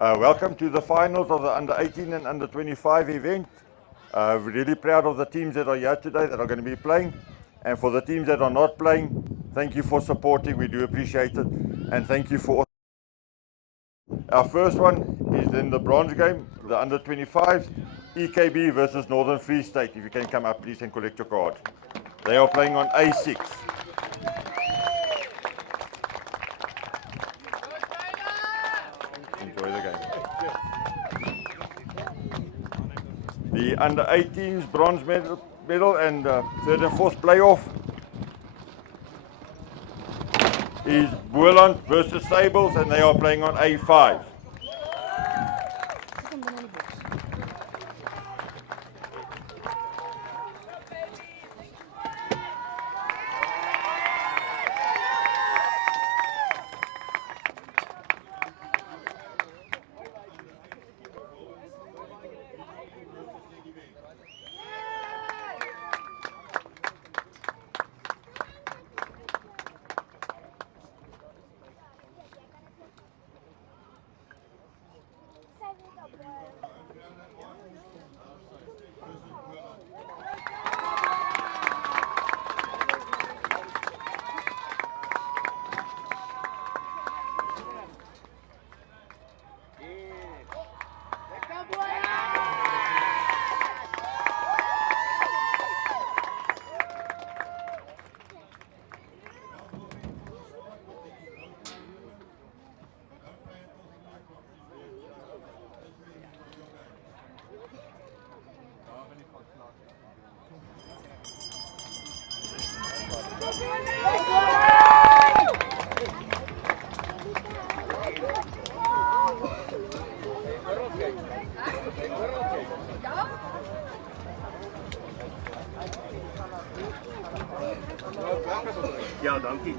Welcome to the finals of the under 18 and under 25 event. We're really proud of the teams that are here today that are going to be playing. And for the teams that are not playing, thank you for supporting. We do appreciate it. And thank you for. Our first one is in the bronze game, the under 25s, EKB versus Northern Free State. If you can come up, please, and collect your card. They are playing on A6. Enjoy the game. The under 18s bronze medal and third and fourth playoff is Boland versus Sables, and they are playing on A5. Ja, dankie.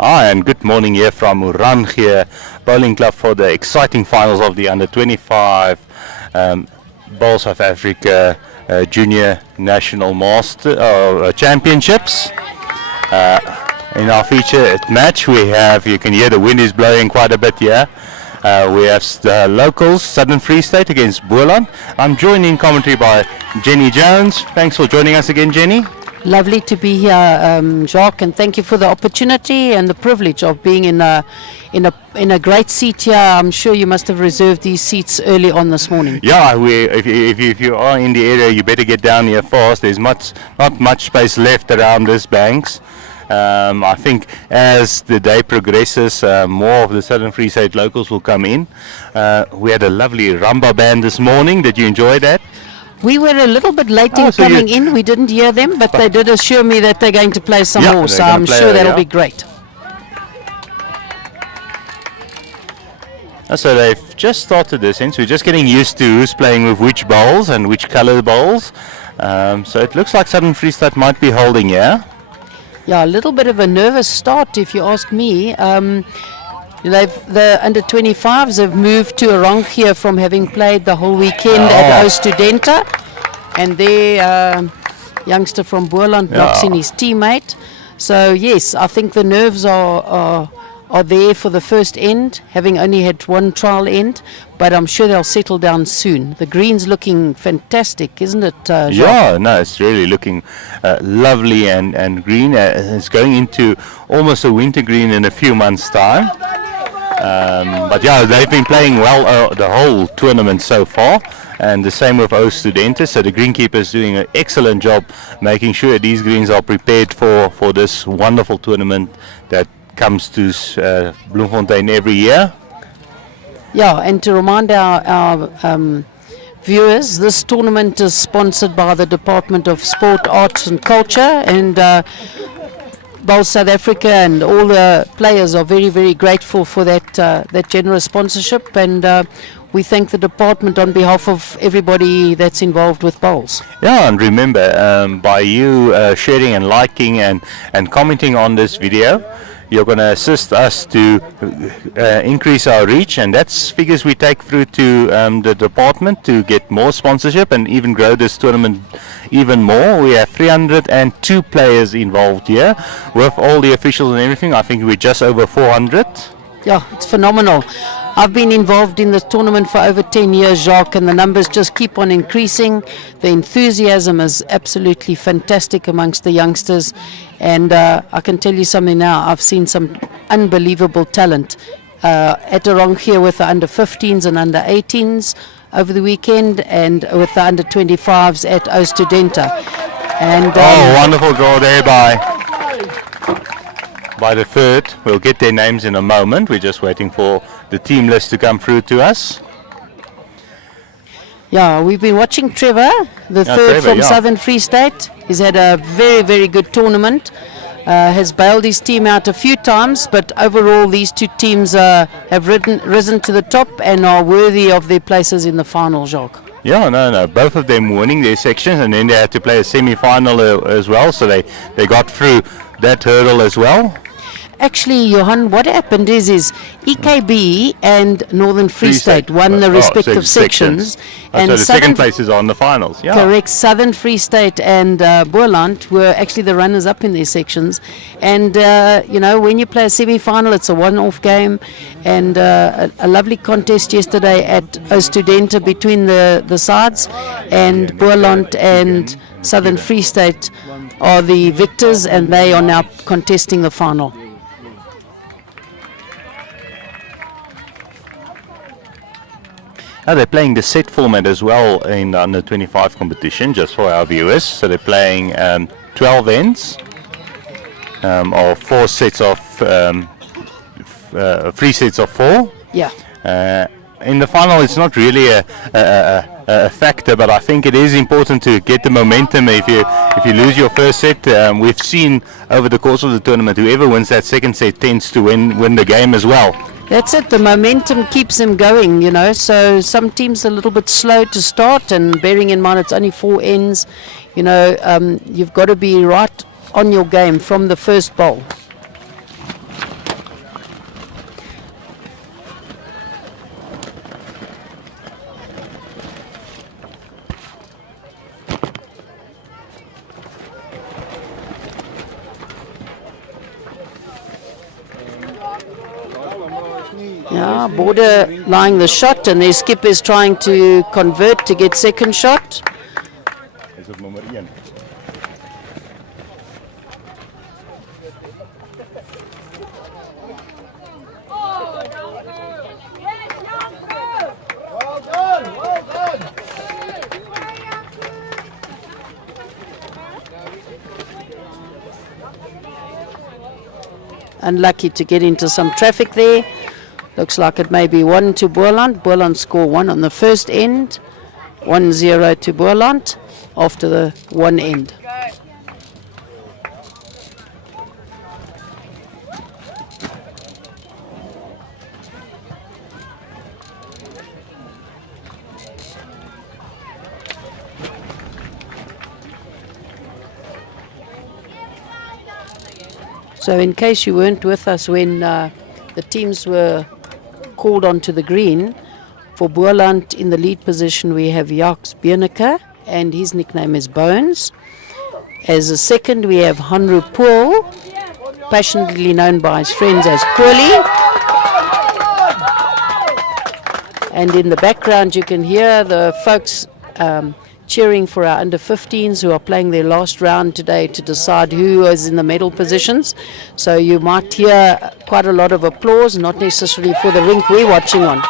Hi, and good morning here from Orangia Bowling Club for the exciting finals of the Under-25 Bowl South Africa Junior National Master Championships. In our feature match, we have, you can hear the wind is blowing quite a bit here. We have the locals, Southern Free State against Boland. I'm joined in commentary by Jenny Jones. Thanks for joining us again, Jenny. Lovely to be here, Jacques, and thank you for the opportunity and the privilege of being in a great seat here. I'm sure you must have reserved these seats early on this morning. Yeah, if you are in the area, you better get down here fast. There's not much space left around these banks. I think as the day progresses, more of the Southern Free State locals will come in. We had a lovely rumba band this morning. Did you enjoy that? We were a little bit late in coming in. We didn't hear them, but they did assure me that they're going to play some more, so I'm sure that'll be great. So they've just started this, so we're just getting used to who's playing with which bowls and which colour bowls. So it looks like Southern Free State might be holding here. Yeah, a little bit of a nervous start, if you ask me. The under-25s have moved to Orangia from having played the whole weekend at O Studenta, and their youngster from Boland knocks in his teammate. So yes, I think the nerves are there for the first end, having only had one trial end, but I'm sure they'll settle down soon. The green's looking fantastic, isn't it, Jacques? Yeah, no, it's really looking lovely and green. It's going into almost a winter green in a few months' time. But yeah, they've been playing well the whole tournament so far, and the same with O Studenta. So the greenkeeper is doing an excellent job making sure these greens are prepared for this wonderful tournament that comes to Bloemfontein every year. Yeah, and to remind our viewers, this tournament is sponsored by the Department of Sport, Arts and Culture, and Bowl South Africa and all the players are very, very grateful for that generous sponsorship, and we thank the department on behalf of everybody that's involved with bowls. Yeah, and remember, by you sharing and liking and commenting on this video, you're going to assist us to increase our reach, and that's figures we take through to the department to get more sponsorship and even grow this tournament even more. We have 302 players involved here with all the officials and everything. I think we're just over 400. Yeah, it's phenomenal. I've been involved in this tournament for over 10 years, Jacques, and the numbers just keep on increasing. The enthusiasm is absolutely fantastic amongst the youngsters, and I can tell you something now. I've seen some unbelievable talent at Orangia with the under-15s and under-18s over the weekend, and with the under-25s at O Studenta. And wonderful draw there by the third. We'll get their names in a moment. We're just waiting for the team list to come through to us. Yeah, we've been watching Trevor, the third from Southern Free State. He's had a very, very good tournament. Has bailed his team out a few times, but overall these two teams have risen to the top and are worthy of their places in the final, Jacques. Yeah, no, both of them winning their sections, and then they had to play a semi-final as well, so they got through that hurdle as well. Actually, Johan, what happened is EKB and Northern Free State won the respective sections. And so the second places are on the finals. Yeah. Correct. Southern Free State and Boland were actually the runners-up in their sections. And, when you play a semi-final, it's a one-off game. And a lovely contest yesterday at O Studenta between the sides. And Boland and Southern Free State are the victors, and they are now contesting the final. They're playing the set format as well in the under-25 competition, just for our viewers. So they're playing 12 ends, or 4 sets of 3 sets of 4. Yeah. In the final, it's not really a factor, but I think it is important to get the momentum. If you lose your first set, we've seen over the course of the tournament, whoever wins that second set tends to win the game as well. That's it. The momentum keeps them going, So some teams are a little bit slow to start, and bearing in mind it's only 4 ends, you've got to be right on your game from the first bowl. Yeah, borderlining the shot, and their skip is trying to convert to get second shot. Is op nommer 1. Unlucky to get into some traffic there. Looks like it may be 1 to Boland. Boland score 1 on the first end. 1-0 to Boland after the one end. So in case you weren't with us when the teams were called onto the green, for Boland in the lead position we have Jacques Bierneke, and his nickname is Bones. As a second we have Hanru Pool, passionately known by his friends as Poolie. And in the background you can hear the folks cheering for our under-15s who are playing their last round today to decide who is in the medal positions. So you might hear quite a lot of applause, not necessarily for the rink we're watching on.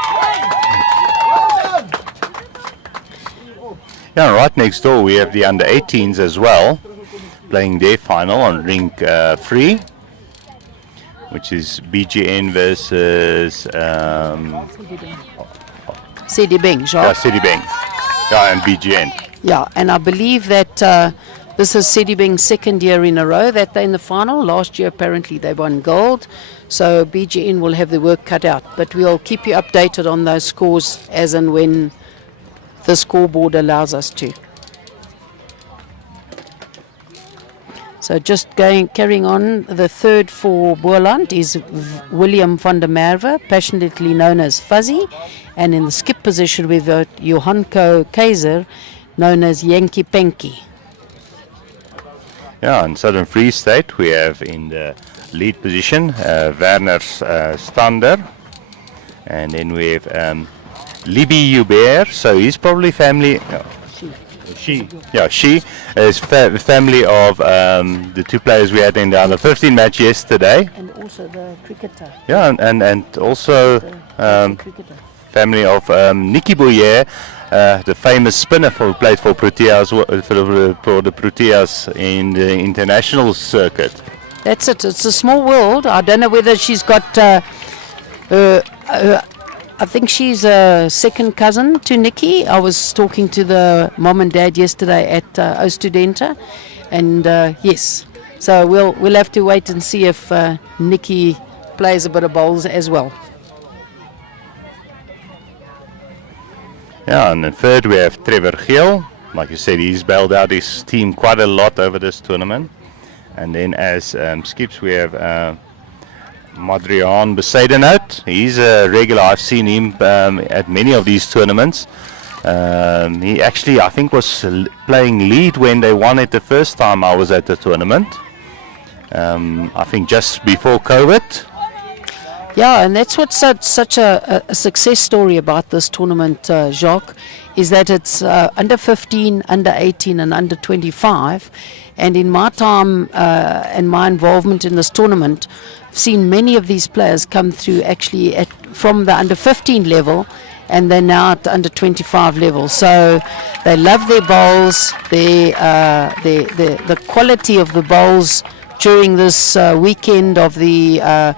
Yeah, right next door we have the under-18s as well, playing their final on rink 3, which is BGN versus Sedibeng, yeah, Sedibeng. Yeah, and BGN. Yeah, and I believe that this is Sedibeng's second year in a row that they're in the final. Last year apparently they won gold, so BGN will have the work cut out. But we'll keep you updated on those scores as and when the scoreboard allows us to. So just carrying on, the third for Boland is William van der Merwe, passionately known as Fuzzy, and in the skip position we've got Johanko Keizer, known as Yankee Penky. Yeah, in Southern Free State we have in the lead position Werner Stander, and then we have Libby Hubert, so he's probably family. She is family of the two players we had in the under-15 match yesterday. And also the cricketer. Yeah, and also family of Nicky Boyer, the famous spinner who played for Proteas, for the Proteas in the international circuit. That's it. It's a small world. I don't know whether she's got I think she's a second cousin to Nikki. I was talking to the mom and dad yesterday at Oostudenta, and yes, so we'll have to wait and see if Nikki plays a bit of bowls as well. Yeah, and then third we have Trevor Geel. Like you said, he's bailed out his team quite a lot over this tournament. And then as skips we have Madrian Besaidenout. He's a regular. I've seen him at many of these tournaments. He actually, I think, was playing lead when they won it the first time I was at the tournament. I think just before COVID. Yeah, and that's what's such a success story about this tournament, Jacques, is that it's under 15, under 18 and under 25. And in my time and my involvement in this tournament, I've seen many of these players come through actually from the under 15 level, and they're now at the under 25 level. So they love their bowls, the quality of the bowls during this weekend of the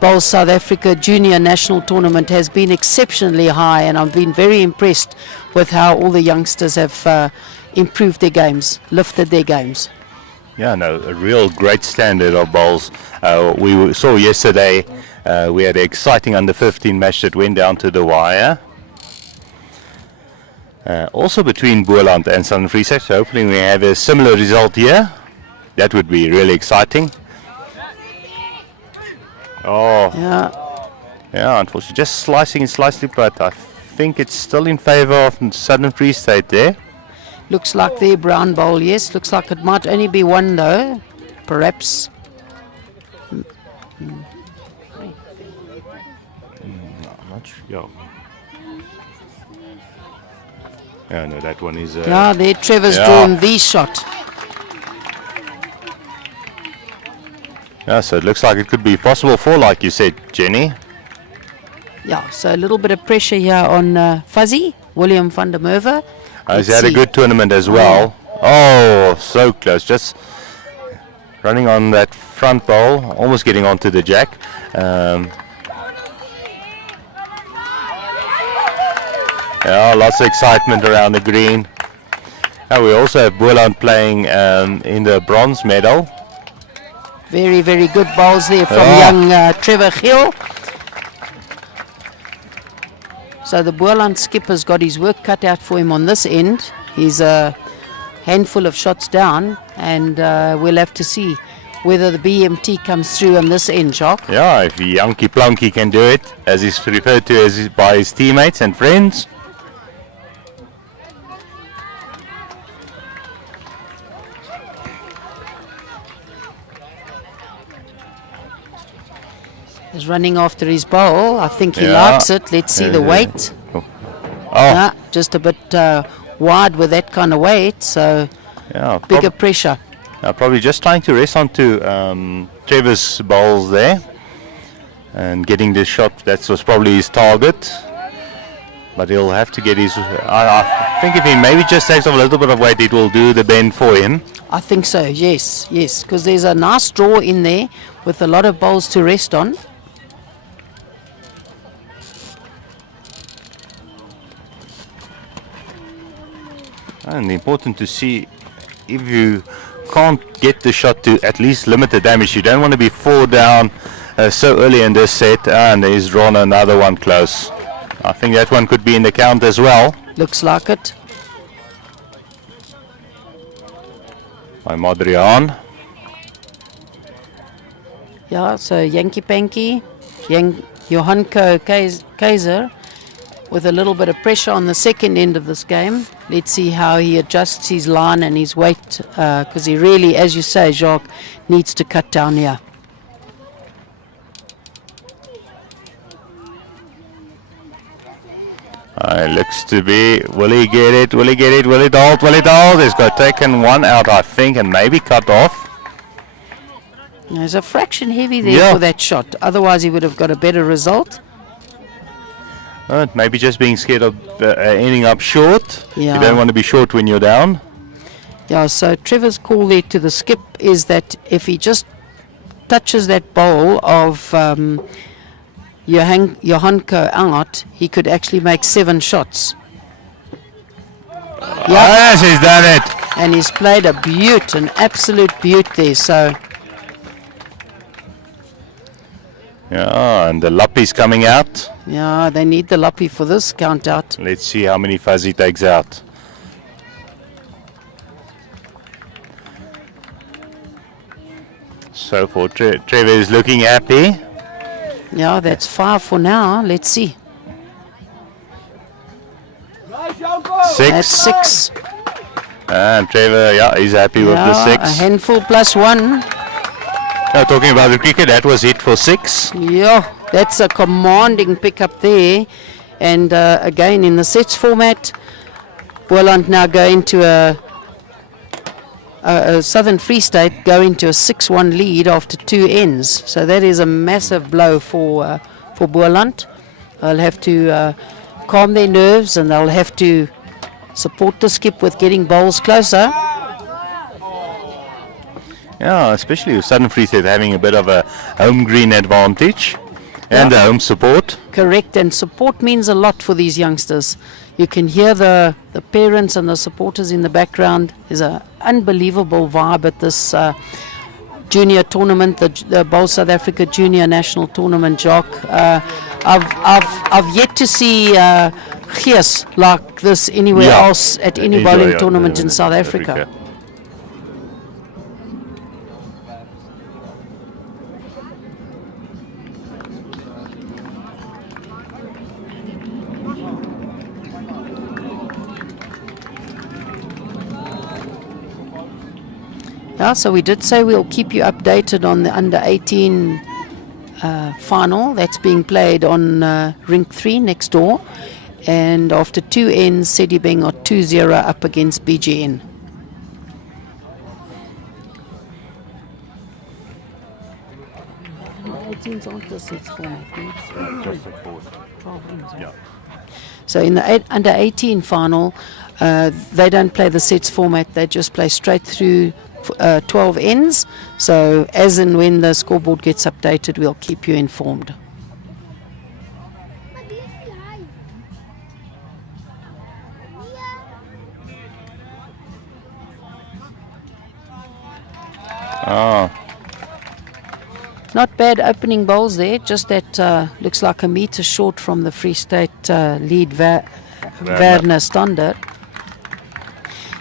Bowls South Africa Junior National Tournament has been exceptionally high, and I've been very impressed with how all the youngsters have improved their games, lifted their games. Yeah, no, a real great standard of bowls. We saw yesterday, we had an exciting under 15 match that went down to the wire. Also between Boland and Southern Free State, so hopefully we have a similar result here. That would be really exciting. Oh, yeah, unfortunately, just slicing and slightly, but I think it's still in favour of Southern Free State there. Looks like their brown bowl, yes. Looks like it might only be one though, perhaps. Not sure. Yeah. Yeah, no, that one is. Yeah, there Trevor's yeah. drawn the shot. Yeah, so it looks like it could be possible for, like you said, Jenny. Yeah, so a little bit of pressure here on Fuzzy, William van der Merwe. He's had a good tournament as well. Oh, so close. Just running on that front bowl, almost getting onto the jack. Yeah, lots of excitement around the green. And we also have Boland playing in the bronze medal. Very, very good bowls there from young Trevor Gill. So the Boland skipper's got his work cut out for him on this end. He's a handful of shots down, and we'll have to see whether the BMT comes through on this end, Jacques. Yeah, if Yankee Plunky can do it, as he's referred to by his teammates and friends. He's running after his bowl. I think he likes it. Let's see the weight. Just a bit wide with that kind of weight, so bigger pressure. Probably just trying to rest onto Trevor's bowls there and getting this shot. That was probably his target, but he'll have to get his. I think if he maybe just takes off a little bit of weight, it will do the bend for him. I think so. Yes, because there's a nice draw in there with a lot of bowls to rest on. And important to see if you can't get the shot to at least limit the damage. You don't want to be 4 down so early in this set. And he's drawn another one close. I think that one could be in the count as well. Looks like it. By Modrian. Yeah, so Yankee Panky, Johanko Keizer with a little bit of pressure on the second end of this game. Let's see how he adjusts his line and his weight, because he really, as you say, Jacques, needs to cut down here. Looks to be, will he get it, will he get it, will it hold, will it hold? He's got taken one out, I think, and maybe cut off. There's a fraction heavy there for that shot, otherwise he would have got a better result. Maybe just being scared of ending up short. Yeah. You don't want to be short when you're down. Yeah, so Trevor's call there to the skip is that if he just touches that bowl of Johanko out, he could actually make 7 shots. Yes, he's done it. And he's played a beaut, an absolute beaut there, so... Yeah, and the Lappy's coming out. Yeah, they need the Lappy for this count out. Let's see how many Fuzzy takes out. So for Trevor is looking happy. Yeah, that's 5 for now. Let's see. 6. That's 6. And Trevor, he's happy with the 6. A handful plus 1. Talking about the cricket, that was it for 6. Yeah, that's a commanding pickup there. And again, in the sets format, Boland now going to a Southern Free State going to a 6-1 lead after 2 ends. So that is a massive blow for Boland. They'll have to calm their nerves, and they'll have to support the skip with getting bowls closer. Yeah, especially with Southern Free State having a bit of a home green advantage and the home support. Correct, and support means a lot for these youngsters. You can hear the parents and the supporters in the background. There's an unbelievable vibe at this junior tournament, the Bowl South Africa Junior National Tournament, Jacques. I've yet to see gees like this anywhere else at any bowling tournament in South Africa. Yeah, so we did say we'll keep you updated on the under 18 final that's being played on rink 3 next door, and after 2 ends, Sedibeng are 2-0 up against BGN. So in the under 18 final, they don't play the sets format, they just play straight through 12 ends. So as and when the scoreboard gets updated, we'll keep you informed. Oh, Not bad opening bowls there, just that looks like a metre short from the Free State lead Werner Standard.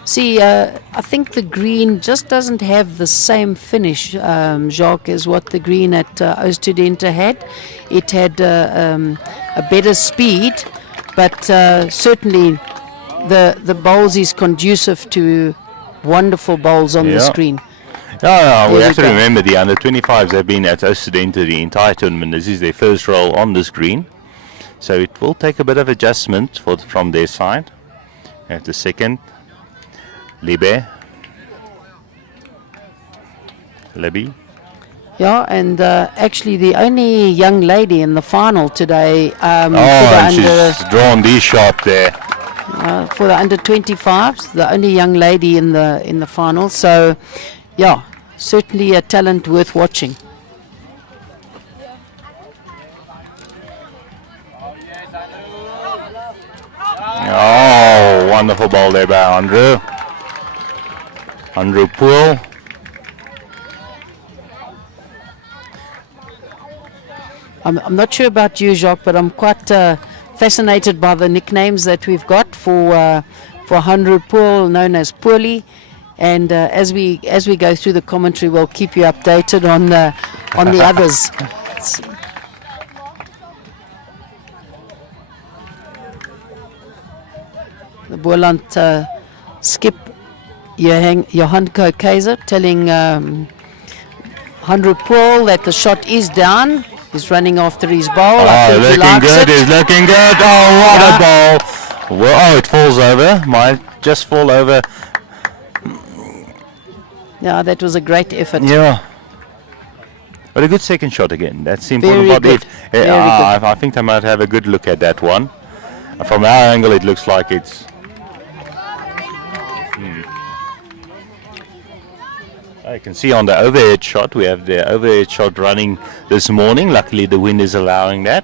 See, I think the green just doesn't have the same finish, Jacques, as what the green at Ooststudente had. It had a better speed, but certainly the bowls is conducive to wonderful bowls on the screen. Yeah, we There have to we go. remember the under 25s have been at Ooststudente the entire tournament. This is their first roll on the screen, so it will take a bit of adjustment from their side. At the second, Libby. Yeah, and actually the only young lady in the final today for Oh, the and under she's drawn this shot there. for the under 25s, the only young lady in the final. So, yeah, certainly a talent worth watching. Oh, wonderful ball there by Andrew. Andrew Poole. I'm not sure about you, Jacques, but I'm quite fascinated by the nicknames that we've got for Andrew Poole, known as Poorly. And as we go through the commentary, we'll keep you updated on the others. The Boland skip Johanko Kaiser telling Andrew Poole that the shot is down. He's running after his ball. I Oh, think he looking likes good. it. He's looking good. Oh, what a ball. Well, oh, it falls over. Might just fall over. Yeah, that was a great effort. Yeah. But a good second shot again. That's the important Very part. good. Very good. I think I might have a good look at that one. From our angle, it looks like it's... I can see on the overhead shot, we have the overhead shot running this morning. Luckily, the wind is allowing that.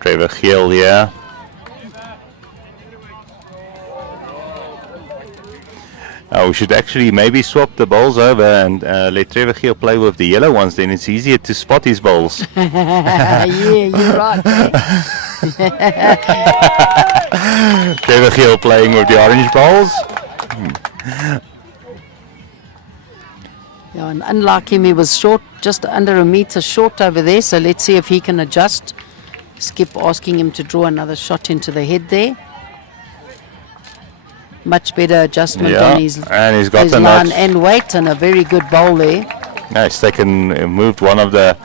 Trevor Gill here. We should actually maybe swap the bowls over and let Trevor Gill play with the yellow ones, then it's easier to spot his bowls. Yeah, you're right. Trevor Gill playing with the orange bowls. Yeah, and unlike him, he was short, just under a metre short over there. So let's see if he can adjust. Skip asking him to draw another shot into the head there. Much better adjustment on his, and he's got his the line nut. and weight, and a very good bowl there. Yeah, he's moved one of the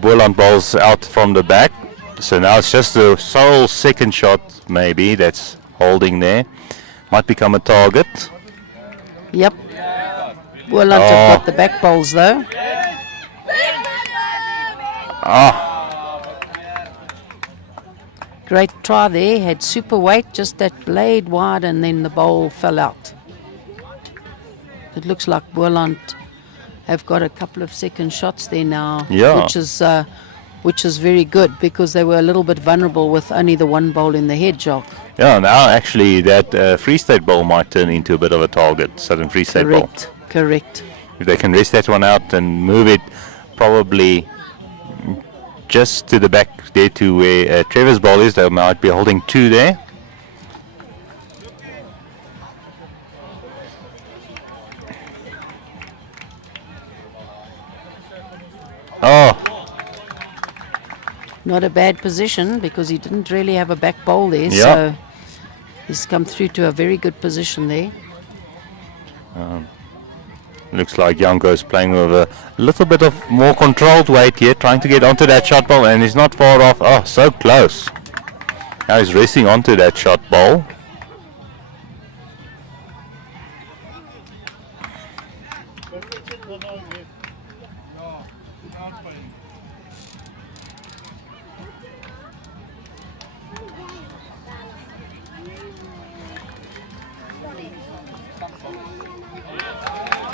Boland balls out from the back. So now it's just the sole second shot maybe that's holding there. Might become a target. Yep. Boland have got the back bowls though. Ah, Great try there, had super weight, just that blade wide, and then the bowl fell out. It looks like Boland have got a couple of second shots there now, Yeah. which is very good, because they were a little bit vulnerable with only the one bowl in the head, Jock. yeah, now actually that Free State ball might turn into a bit of a target, Southern Free State ball. Correct. If they can rest that one out and move it probably just to the back there to where Trevor's ball is, they might be holding two there. Oh, Not a bad position because he didn't really have a back bowl there. Yeah. So he's come through to a very good position there. Looks like Janko is playing with a little bit of more controlled weight here, trying to get onto that shot ball, and he's not far off. Oh, so close. Now he's resting onto that shot ball.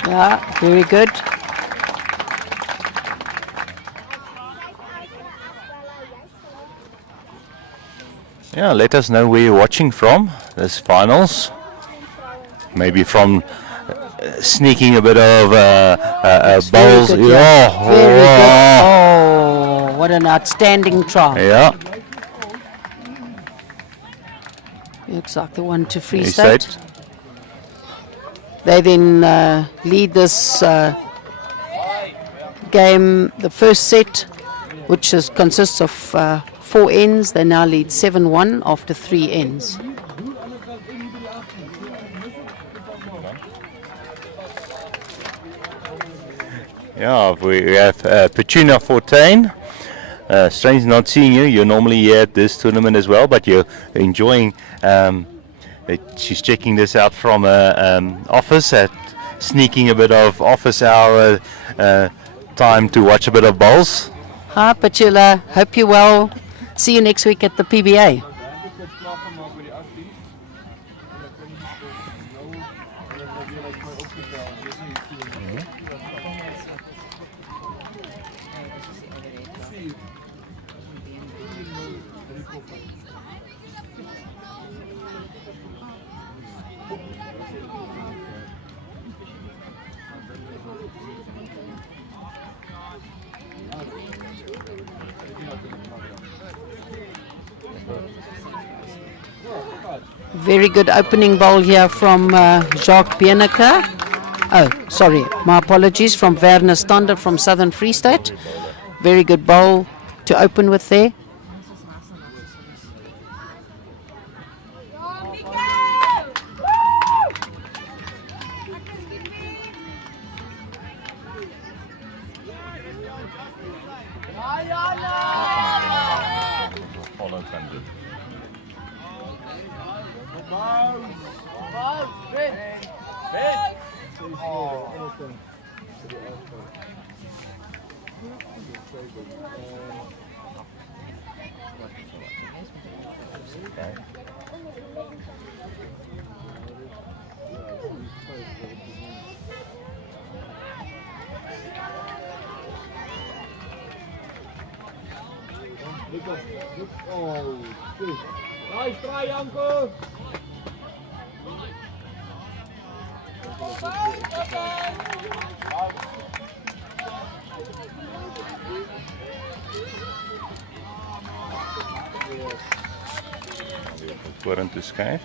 Yeah, very good. Yeah, let us know where you're watching from this finals. Maybe from sneaking a bit of bowls. Very good, yeah. Very good. Oh, what an outstanding try. Yeah. Looks like the one to Free Free State. State. They then lead this game, the first set, which consists of 4 ends. They now lead 7-1 after 3 ends. Yeah, we have Petuna Fontaine. Strange not seeing you. You're normally here at this tournament as well, but you're enjoying. She's checking this out from office, sneaking a bit of office hour time to watch a bit of bowls. Hi, Petula. Hope you're well. See you next week at the PBA. Very good opening bowl here from Jacques Bieneke. Oh, sorry, my apologies, from Werner Stander from Southern Free State. Very good bowl to open with there. Nice try, Janko. Vorentoe skuif.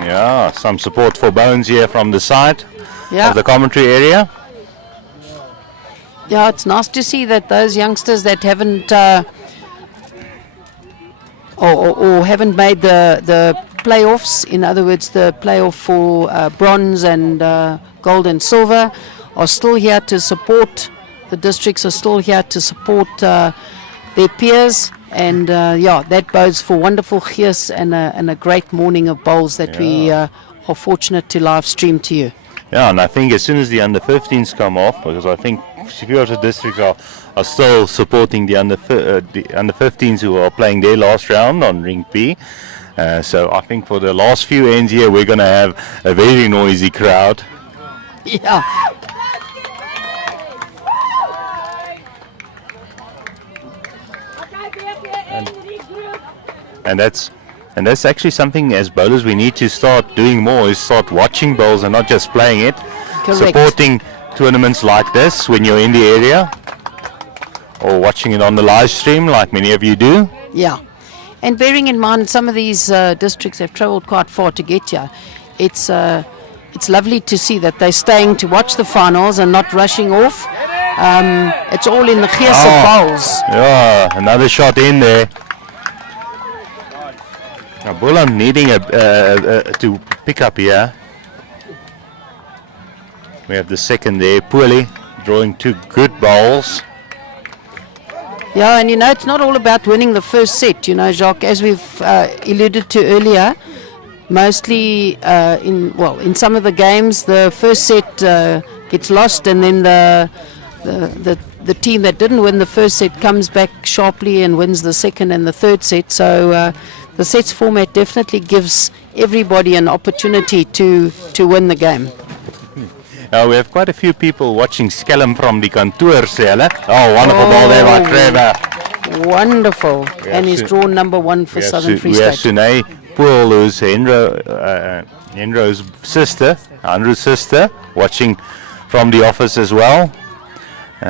Yeah, some support for Bones here from the side Yeah. of the commentary area. Yeah, it's nice to see that those youngsters that haven't or haven't made the playoffs, in other words, the playoff for bronze and gold and silver, are still here to support. The districts are still here to support their peers, and yeah, that bodes for wonderful gears and a great morning of bowls that we are fortunate to live stream to you. Yeah, and I think as soon as the under 15s come off, because I think a few of the districts are still supporting the under 15s who are playing their last round on Ring P. So I think for the last few ends here, we're going to have a very noisy crowd. Yeah. And that's actually something as bowlers we need to start doing more, is start watching bowls and not just playing it. Correct. Supporting tournaments like this when you're in the area or watching it on the live stream like many of you do. Yeah. And bearing in mind some of these districts have travelled quite far to get here, it's lovely to see that they're staying to watch the finals and not rushing off. It's all in the geese bowls. Yeah, another shot in there. Now Boland needing to pick up here. We have the second there, Poorly, drawing 2 good bowls. Yeah, and it's not all about winning the first set, Jacques, as we've alluded to earlier. Mostly in some of the games, the first set gets lost, and then the team that didn't win the first set comes back sharply and wins the second and the third set. So the sets format definitely gives everybody an opportunity to win the game. We have quite a few people watching Skelm from the kantoor, Sele. Oh, wonderful ball there by Trevor. Wonderful. And he's drawn number 1 for Southern Free We have State. Sunay Pool, who's Henro's sister, Andrew's sister, watching from the office as well.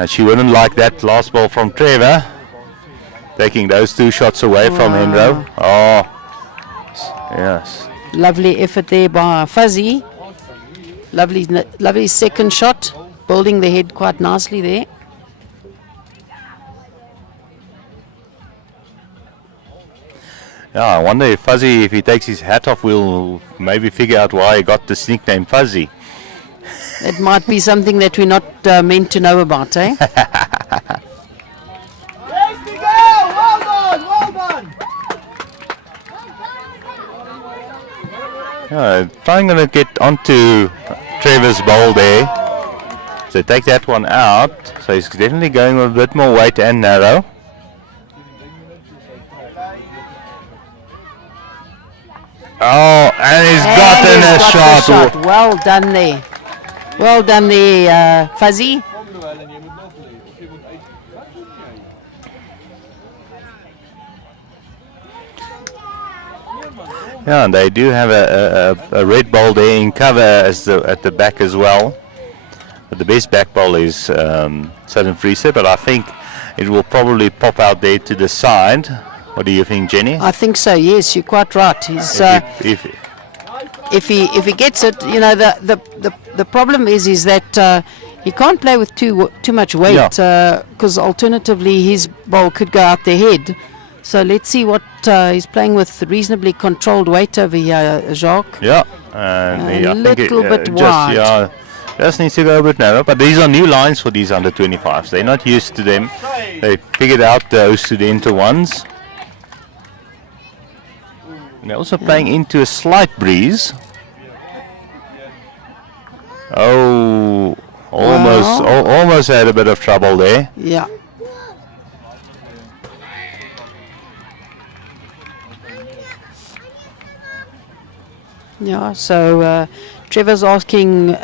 She wouldn't like that last ball from Trevor, taking those 2 shots away from Henro. Oh, yes. Lovely effort there by Fuzzy. Lovely second shot, building the head quite nicely there. Yeah, I wonder if Fuzzy, if he takes his hat off, we'll maybe figure out why he got this nickname Fuzzy. It might be something that we're not meant to know about, eh? Yes, Miguel! Well done, well done! Trying to get onto Trevor's bowl there. So take that one out. So he's definitely going with a bit more weight and narrow. Oh, and he's gotten a shot. The shot. Well done there. Well done there, Fuzzy. Yeah, and they do have a red ball there in cover at the back as well. But the best back ball is Southern Free State, but I think it will probably pop out there to the side. What do you think, Jenny? I think so. Yes, you're quite right. He's if he gets it, the problem is that he can't play with too much weight, because alternatively his ball could go out the head. So let's see what he's playing with. Reasonably controlled weight over here, Jacques. Yeah, a little bit wide. Just needs to go a bit narrow. But these are new lines for these under 25s. They're not used to them. They figured out those student ones. And they're also playing into a slight breeze. Oh, almost had a bit of trouble there. Yeah. Yeah, so Trevor's asking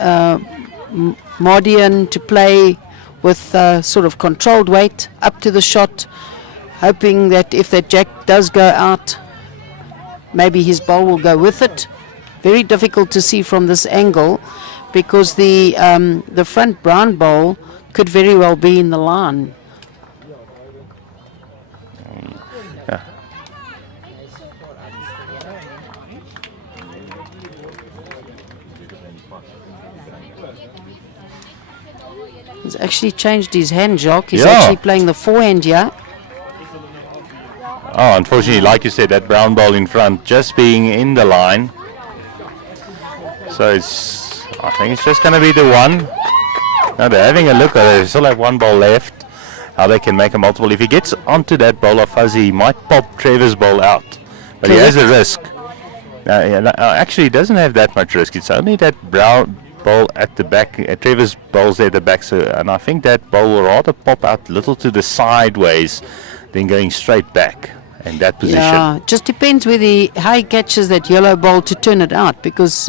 Mardian to play with sort of controlled weight up to the shot, hoping that if that jack does go out, maybe his bowl will go with it. Very difficult to see from this angle, because the front brown bowl could very well be in the line. He's actually changed his hand, Jacques. He's actually playing the forehand here. Oh, unfortunately, like you said, that brown ball in front just being in the line. So I think it's just going to be the one. Now they're having a look. They still have one ball left. How they can make a multiple. If he gets onto that ball of Fuzzy, he might pop Trevor's ball out. But he has a risk. Actually, he doesn't have that much risk. It's only that brown ball at the back. Trevor's ball's there at the back. So, and I think that ball will rather pop out a little to the sideways than going straight back in that position. Yeah, just depends how he catches that yellow ball to turn it out, because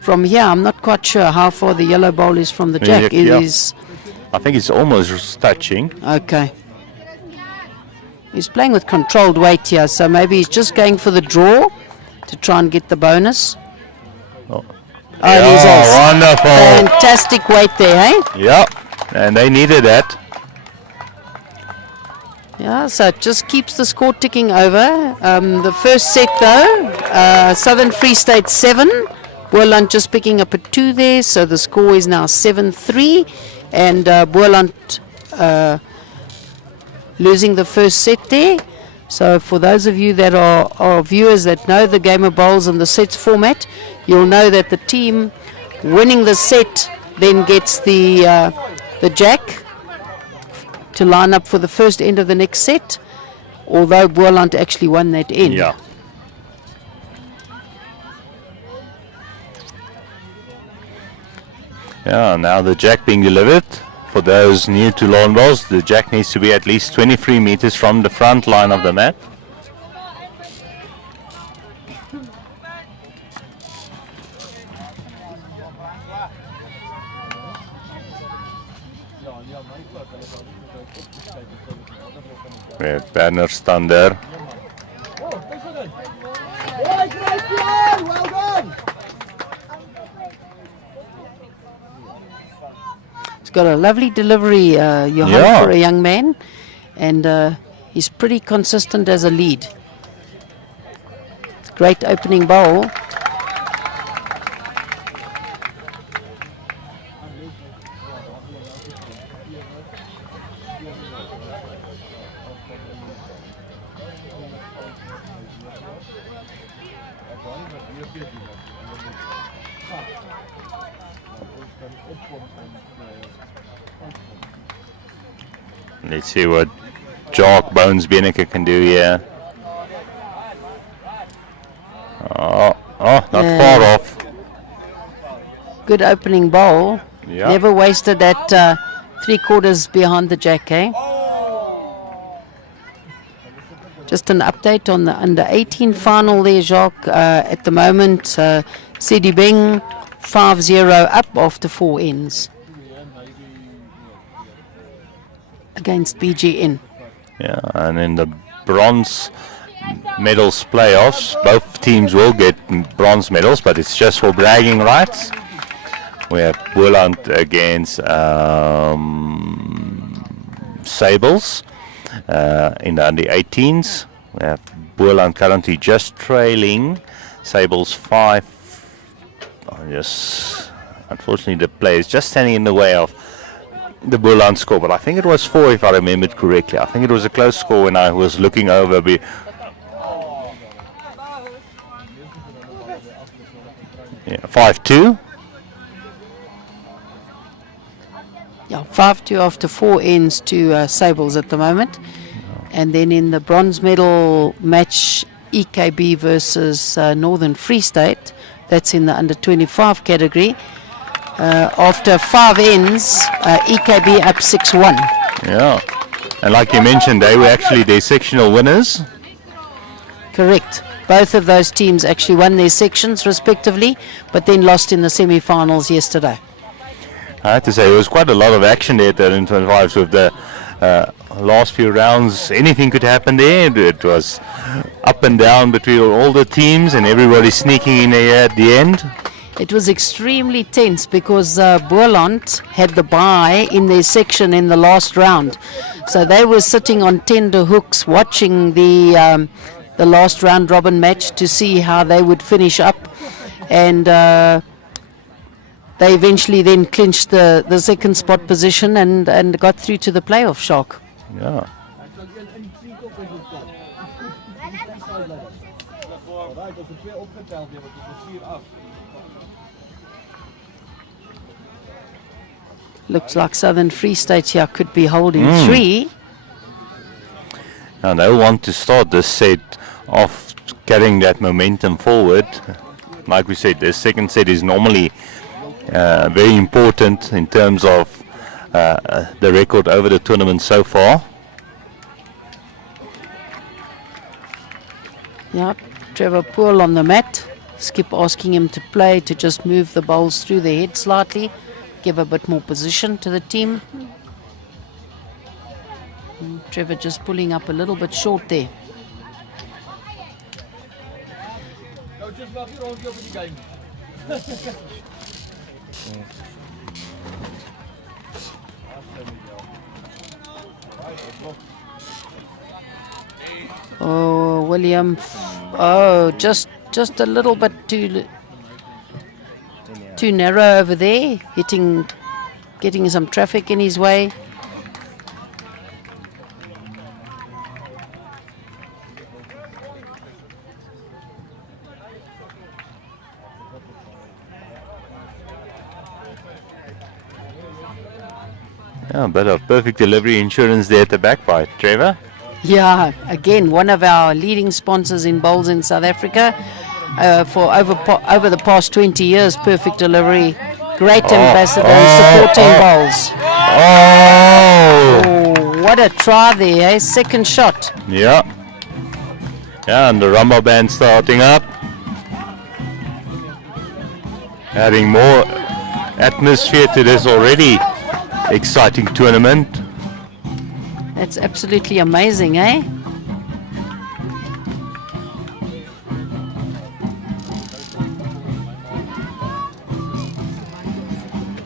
from here I'm not quite sure how far the yellow ball is from the jack. It is. I think it's almost touching. Okay. He's playing with controlled weight here, so maybe he's just going for the draw to try and get the bonus. Oh, and he's ace. Wonderful. Fantastic weight there, eh? Yeah, and they needed that. Yeah, so it just keeps the score ticking over. The first set though, Southern Free State 7. Boland just picking up a 2 there, so the score is now 7-3. And Boland losing the first set there. So for those of you that are viewers that know the game of bowls and the sets format, you'll know that the team winning the set then gets the jack to line up for the first end of the next set, although Boland actually won that end. Yeah. Yeah, now the jack being delivered. For those new to lawn bowls, the jack needs to be at least 23 meters from the front line of the mat. We have banners stand there. Well done. He's got a lovely delivery, Johan, Yeah. for a young man, and he's pretty consistent as a lead. Great opening bowl. Let's see what Jock Bones Beneke can do here. Oh, not far off. Good opening bowl. Yeah. Never wasted that 3/4 behind the jack, eh? Just an update on the under 18 final there, Jacques. At the moment, Sidi Beng 5-0 up after 4 ends against BGN. Yeah, and in the bronze medals playoffs, both teams will get bronze medals, but it's just for bragging rights. We have Boland against Sables in the under 18s. We have Boland currently just trailing Sables 5. Unfortunately, the play is just standing in the way of the Boland score, but I think it was 4 if I remembered correctly. I think it was a close score when I was looking over. Yeah, 5-2. Yeah, 5-2 after 4 ends to Sables at the moment. And then in the bronze medal match, EKB versus Northern Free State, that's in the under 25 category. After 5 ends, EKB up 6-1. Yeah, and like you mentioned, they were actually their sectional winners. Correct. Both of those teams actually won their sections respectively, but then lost in the semi-finals yesterday. I have to say, there was quite a lot of action there at the 25s with the last few rounds. Anything could happen there. It was up and down between all the teams and everybody sneaking in there at the end. It was extremely tense because Boland had the bye in their section in the last round. So they were sitting on tender hooks watching the last round robin match to see how they would finish up. And they eventually then clinched the second spot position and got through to the playoff, Shark. Yeah. Looks like Southern Free State here could be holding 3. And they'll want to start this set off carrying that momentum forward. Like we said, the second set is normally very important in terms of the record over the tournament so far. Yeah, Trevor Poole on the mat. Skip asking him to play, to just move the bowls through the head slightly, give a bit more position to the team. And Trevor just pulling up a little bit short there. Oh, William. Oh, just a little bit too narrow over there, getting some traffic in his way. Yeah, a bit of perfect delivery insurance there at the back by Trevor. Yeah, again, one of our leading sponsors in bowls in South Africa for over the past 20 years. Perfect Delivery, great ambassador supporting bowls. Oh, what a try there, eh? Second shot. Yeah. Yeah, and the rumba band starting up. Adding more atmosphere to this already exciting tournament. That's absolutely amazing, eh?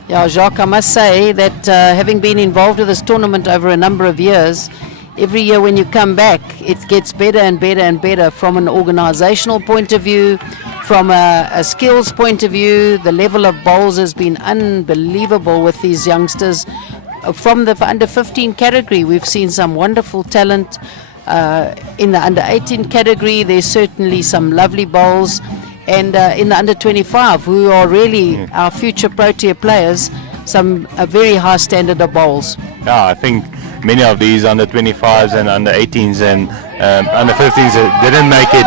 Yeah, Jacques, I must say that having been involved with this tournament over a number of years, every year when you come back, it gets better and better and better from an organizational point of view, from a skills point of view. The level of bowls has been unbelievable with these youngsters. From the under 15 category, we've seen some wonderful talent. In the under 18 category, there's certainly some lovely bowls. And in the under 25, who are really our future Protea players, a very high standard of bowls. Yeah, I think many of these under 25s and under 18s and under 15s didn't make it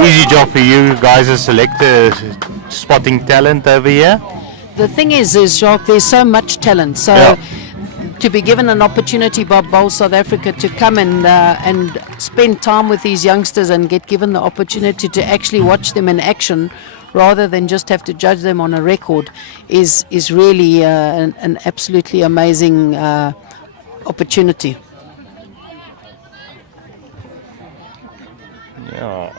easy job for you guys to select spotting talent over here. The thing is Jacques, there's so much talent. So to be given an opportunity by Bowl South Africa to come and spend time with these youngsters and get given the opportunity to actually watch them in action rather than just have to judge them on a record is really an absolutely amazing opportunity. Yeah.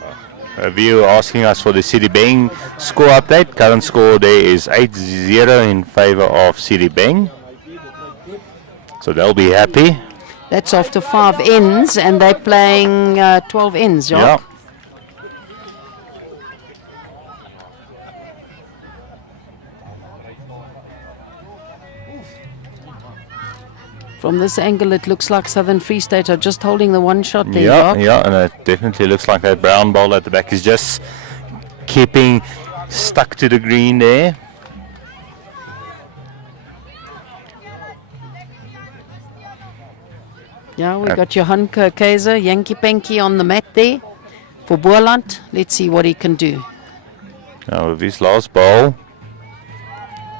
A viewer asking us for the Citibank score update. Current score there is 8-0 in favor of Citibank. So they'll be happy. That's after 5 ends, and they're playing 12 ends, Jacques. Yeah. From this angle, it looks like Southern Free State are just holding the one shot there, Jacques. Yeah, and it definitely looks like that brown ball at the back is just keeping stuck to the green there. Yeah, we got Johan Kaiser, Yankee Panky on the mat there for Boland. Let's see what he can do. Now with his last ball,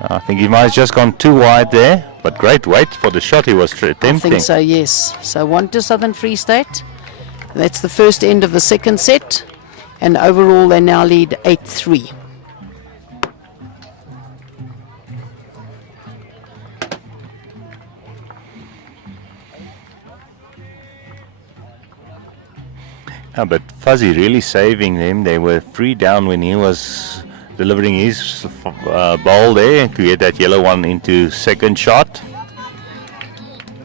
I think he might have just gone too wide there, but great weight for the shot he was attempting. I think so, yes. So 1 to Southern Free State. That's the first end of the second set, and overall they now lead 8-3. Yeah, but Fuzzy really saving them. They were 3 down when he was delivering his ball there to get that yellow one into second shot.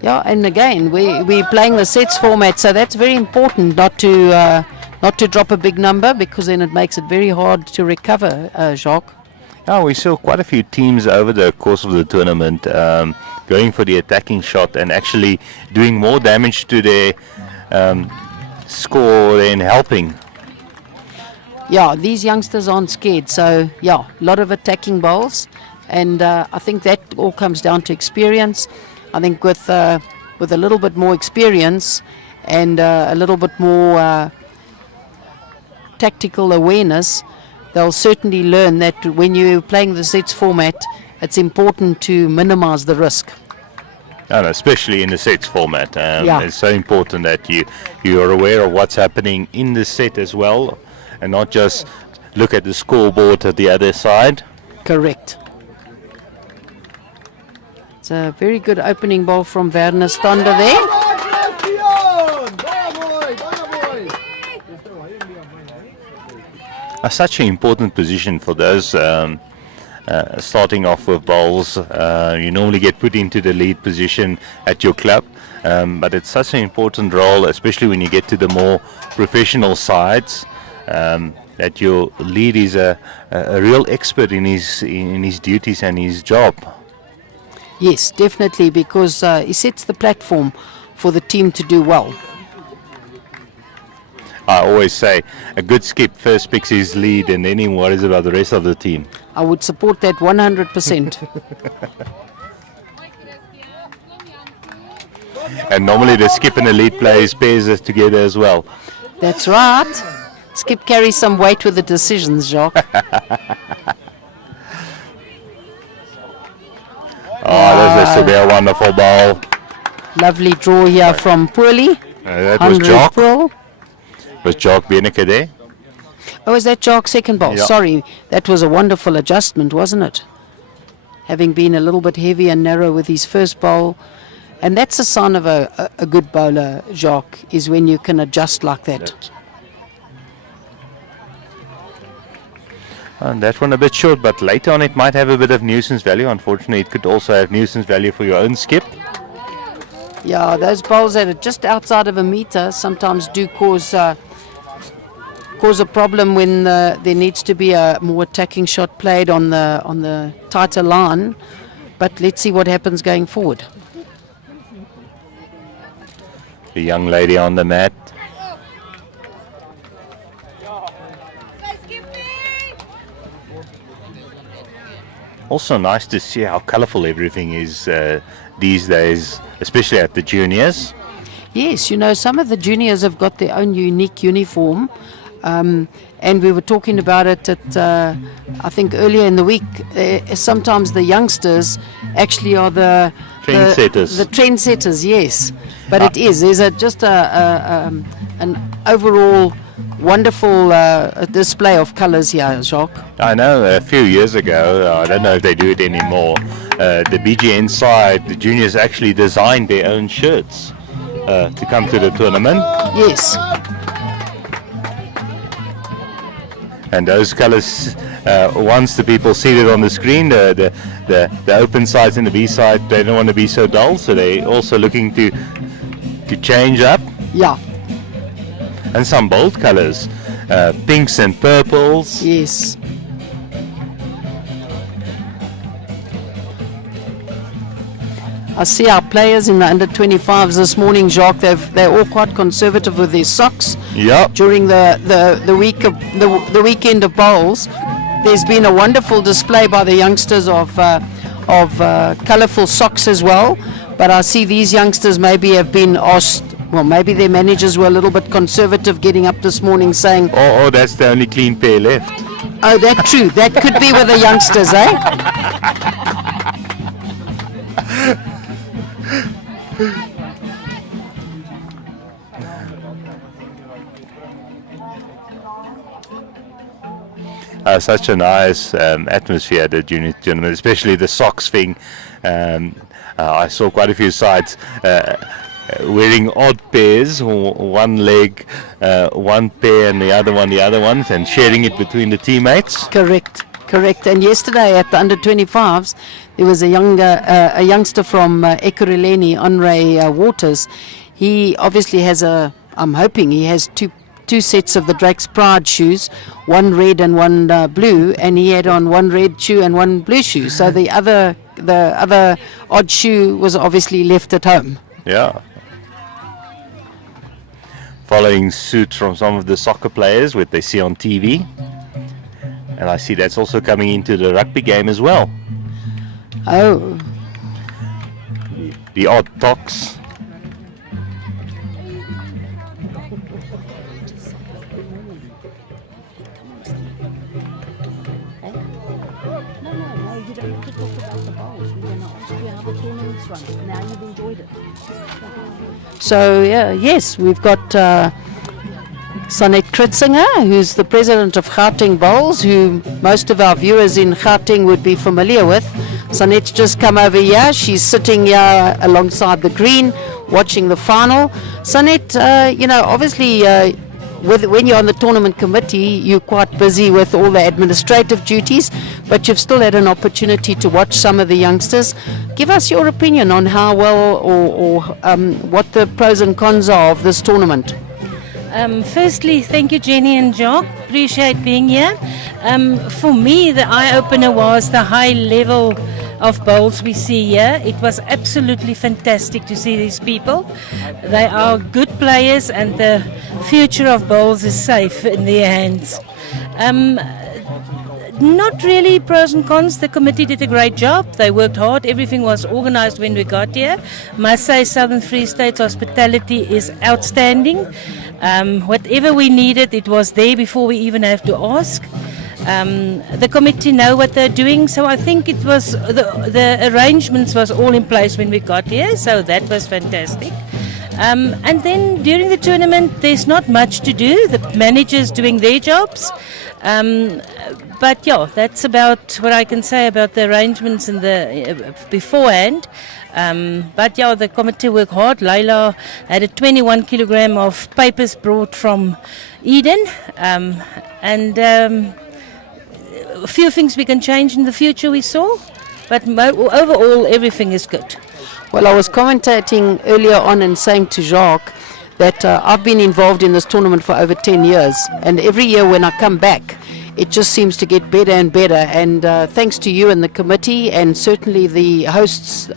Yeah, and again, we're playing the sets format, so that's very important not to drop a big number, because then it makes it very hard to recover, Jacques. Yeah, we saw quite a few teams over the course of the tournament going for the attacking shot and actually doing more damage to their score than helping. Yeah, these youngsters aren't scared, so yeah, a lot of attacking bowls, and I think that all comes down to experience. I think with a little bit more experience and a little bit more tactical awareness, they'll certainly learn that when you're playing the sets format, it's important to minimize the risk. And especially in the sets format, Yeah. it's so important that you are aware of what's happening in the set as well, and not just look at the scoreboard at the other side. Correct. It's a very good opening ball from Werner Stander there. Such an important position for those starting off with bowls. You normally get put into the lead position at your club, but it's such an important role, especially when you get to the more professional sides, that your lead is a real expert in his duties and his job. Yes, definitely, because he sets the platform for the team to do well. I always say a good skip first picks his lead and then he worries about the rest of the team. I would support that 100%. And normally the skip and the lead plays pairs us together as well. That's right. Skip carries some weight with the decisions, Jacques. This has to be a wonderful bowl. Lovely draw here from Poorly. That was Jock. Pearl. Was Jock Beneke there? Oh, is that Jock's second ball? Yeah. Sorry, that was a wonderful adjustment, wasn't it? Having been a little bit heavy and narrow with his first bowl. And that's a sign of a good bowler, Jacques, is when you can adjust like that. And that one a bit short, but later on it might have a bit of nuisance value. Unfortunately, it could also have nuisance value for your own skip. Yeah, those bowls that are just outside of a meter sometimes do cause a problem when there needs to be a more attacking shot played on the tighter line. But let's see what happens going forward. The young lady on the mat. Also nice to see how colourful everything is these days, especially at the juniors. Yes, you know, some of the juniors have got their own unique uniform. And we were talking about it at, I think earlier in the week, sometimes the youngsters actually are the Trendsetters. The trendsetters, yes. But it is. There's just an overall wonderful display of colours here, Jacques. I know a few years ago, I don't know if they do it anymore, the BGN side, the juniors actually designed their own shirts to come to the tournament. Yes. And those colours, once the people see it on the screen, the open sides and the B side, they don't want to be so dull, so they're also looking to change up. Yeah. And some bold colours, pinks and purples. Yes. I see our players in the under 25s this morning, Jacques. They're all quite conservative with their socks. Yep. During the week of the weekend of bowls, there's been a wonderful display by the youngsters of colourful socks as well. But I see these youngsters maybe have been asked. Well, maybe their managers were a little bit conservative getting up this morning saying, Oh, that's the only clean pair left. oh, that's true. That could be with the youngsters, eh? Such a nice atmosphere at the junior tournament, especially the socks thing. I saw quite a few sides wearing odd pairs, one leg, one pair and the other one, and sharing it between the teammates. Correct. And yesterday at the under 25s, there was a youngster from Ekurhuleni, Andre Waters. He obviously has I'm hoping he has two sets of the Drake's Pride shoes, one red and one blue, and he had on one red shoe and one blue shoe. So the other odd shoe was obviously left at home. Yeah. Following suit from some of the soccer players, what they see on TV. And I see that's also coming into the rugby game as well. Oh. The odd tocks. No, you don't have to talk about the bowls. We're going to ask you how the tournament's run. Now you've enjoyed it. So, yes, we've got Sanet Kritzinger, who's the president of Gauteng Bowls, who most of our viewers in Gauteng would be familiar with. Sanet's just come over here. She's sitting here alongside the green, watching the final. Sanet, obviously when you're on the tournament committee, you're quite busy with all the administrative duties, but you've still had an opportunity to watch some of the youngsters. Give us your opinion on how well or what the pros and cons are of this tournament. Firstly, thank you, Jenny and Jock. Appreciate being here. For me, the eye-opener was the high level of bowls we see here. It was absolutely fantastic to see these people. They are good players, and the future of bowls is safe in their hands. Not really pros and cons. The committee did a great job. They worked hard. Everything was organized when we got here. Must say, Southern Free State's hospitality is outstanding. Whatever we needed, it was there before we even have to ask. The committee know what they're doing, so I think it was the arrangements was all in place when we got here, so that was fantastic. And then during the tournament, there's not much to do. The managers doing their jobs. But yeah, that's about what I can say about the arrangements in the beforehand. But yeah, the committee worked hard. Laila had a 21 kilogram of papers brought from Eden, and a few things we can change in the future we saw, but overall everything is good. Well, I was commentating earlier on and saying to Jacques that I've been involved in this tournament for over 10 years, and every year when I come back, it just seems to get better and better. And thanks to you and the committee, and certainly the host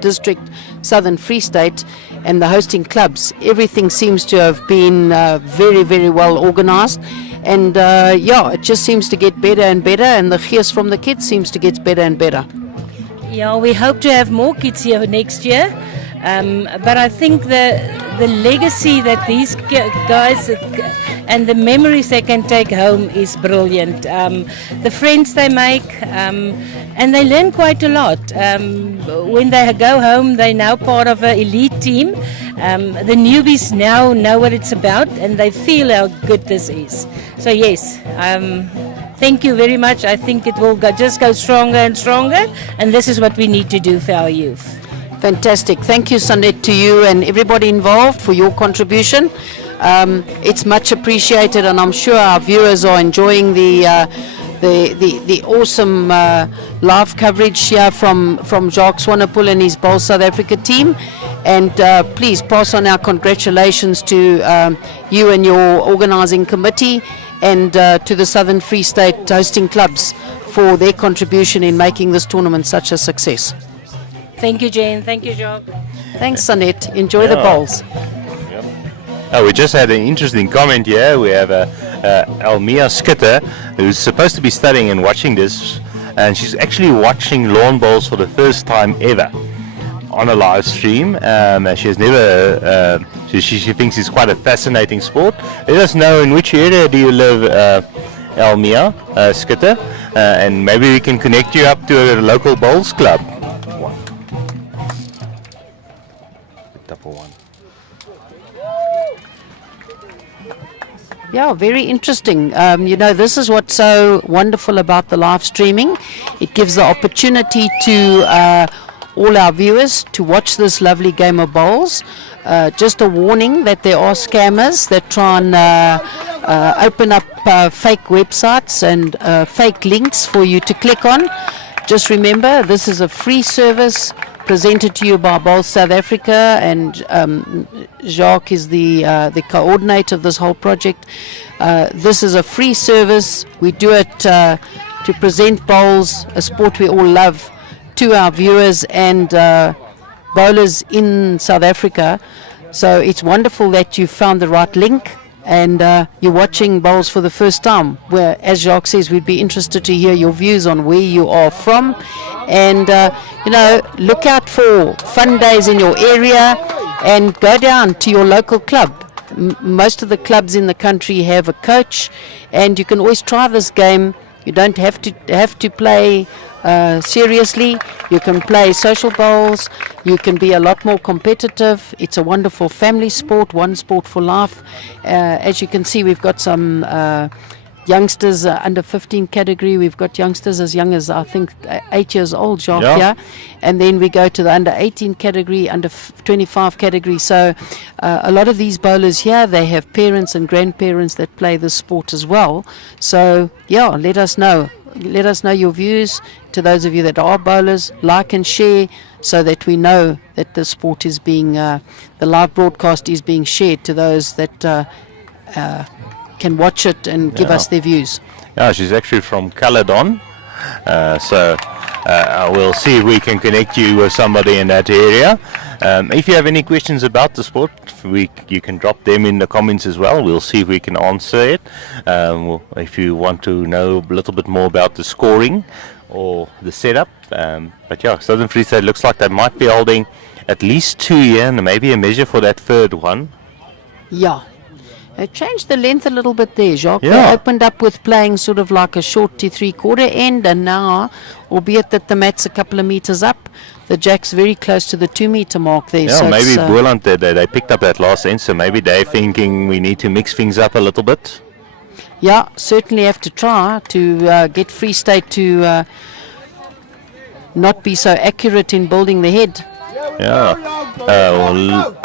district, Southern Free State, and the hosting clubs, everything seems to have been very, very well organized. And yeah, it just seems to get better and better, and the gees from the kids seems to get better and better. Yeah, we hope to have more kids here next year. But I think the legacy that these guys and the memories they can take home is brilliant. The friends they make, and they learn quite a lot. When they go home, they're now part of an elite team. The newbies now know what it's about, and they feel how good this is. So yes, thank you very much. I think it will just go stronger and stronger, and this is what we need to do for our youth. Fantastic. Thank you, Sandet, to you and everybody involved for your contribution. It's much appreciated, and I'm sure our viewers are enjoying the awesome live coverage here from Jacques Swanepoel and his Bowl South Africa team. And please pass on our congratulations to you and your organising committee, and to the Southern Free State hosting clubs for their contribution in making this tournament such a success. Thank you, Jane. Thank you, Jacques. Thanks, Sanet. Enjoy the bowls. We just had an interesting comment here. We have Almia Skitter, who's supposed to be studying and watching this, and she's actually watching lawn bowls for the first time ever on a live stream. She has never. She thinks it's quite a fascinating sport. Let us know in which area do you live, Almia Skitter, and maybe we can connect you up to a local bowls club. Yeah, very interesting. This is what's so wonderful about the live streaming. It gives the opportunity to all our viewers to watch this lovely game of bowls. Just a warning that there are scammers that try and open up fake websites and fake links for you to click on. Just remember, this is a free service presented to you by Bowl South Africa, and Jacques is the coordinator of this whole project. This is a free service. We do it to present bowls, a sport we all love, to our viewers and bowlers in South Africa. So it's wonderful that you found the right link, and you're watching bowls for the first time, where, as Jacques says, we'd be interested to hear your views on where you are from. And look out for fun days in your area, and go down to your local club. Most of the clubs in the country have a coach, and you can always try this game. You don't have to play seriously. You can play social bowls. You can be a lot more competitive. It's a wonderful family sport, one sport for life. As you can see, we've got some youngsters under 15 category. We've got youngsters as young as, I think, 8 years old, Jacques, Yeah. yeah. And then we go to the under 18 category, under 25 category. So a lot of these bowlers here, they have parents and grandparents that play the sport as well. So, yeah, let us know. Let us know your views. To those of you that are bowlers, like and share so that we know that the sport is being, the live broadcast is being shared to those that can watch it and give us their views. Yeah, she's actually from Caledon. So we'll see if we can connect you with somebody in that area. If you have any questions about the sport, you can drop them in the comments as well. We'll see if we can answer it. If you want to know a little bit more about the scoring or the setup. But yeah, Southern Free State looks like they might be holding at least 2 here and maybe a measure for that third one. Yeah. They changed the length a little bit there, Jacques. Yeah. They opened up with playing sort of like a short to 3/4 end, and now, albeit that the mat's a couple of meters up, the jack's very close to the 2 meter mark there. Yeah, so maybe it's, Boland, they picked up that last end, so maybe they're thinking we need to mix things up a little bit. yeah, certainly have to try to get Free State to not be so accurate in building the head. Yeah.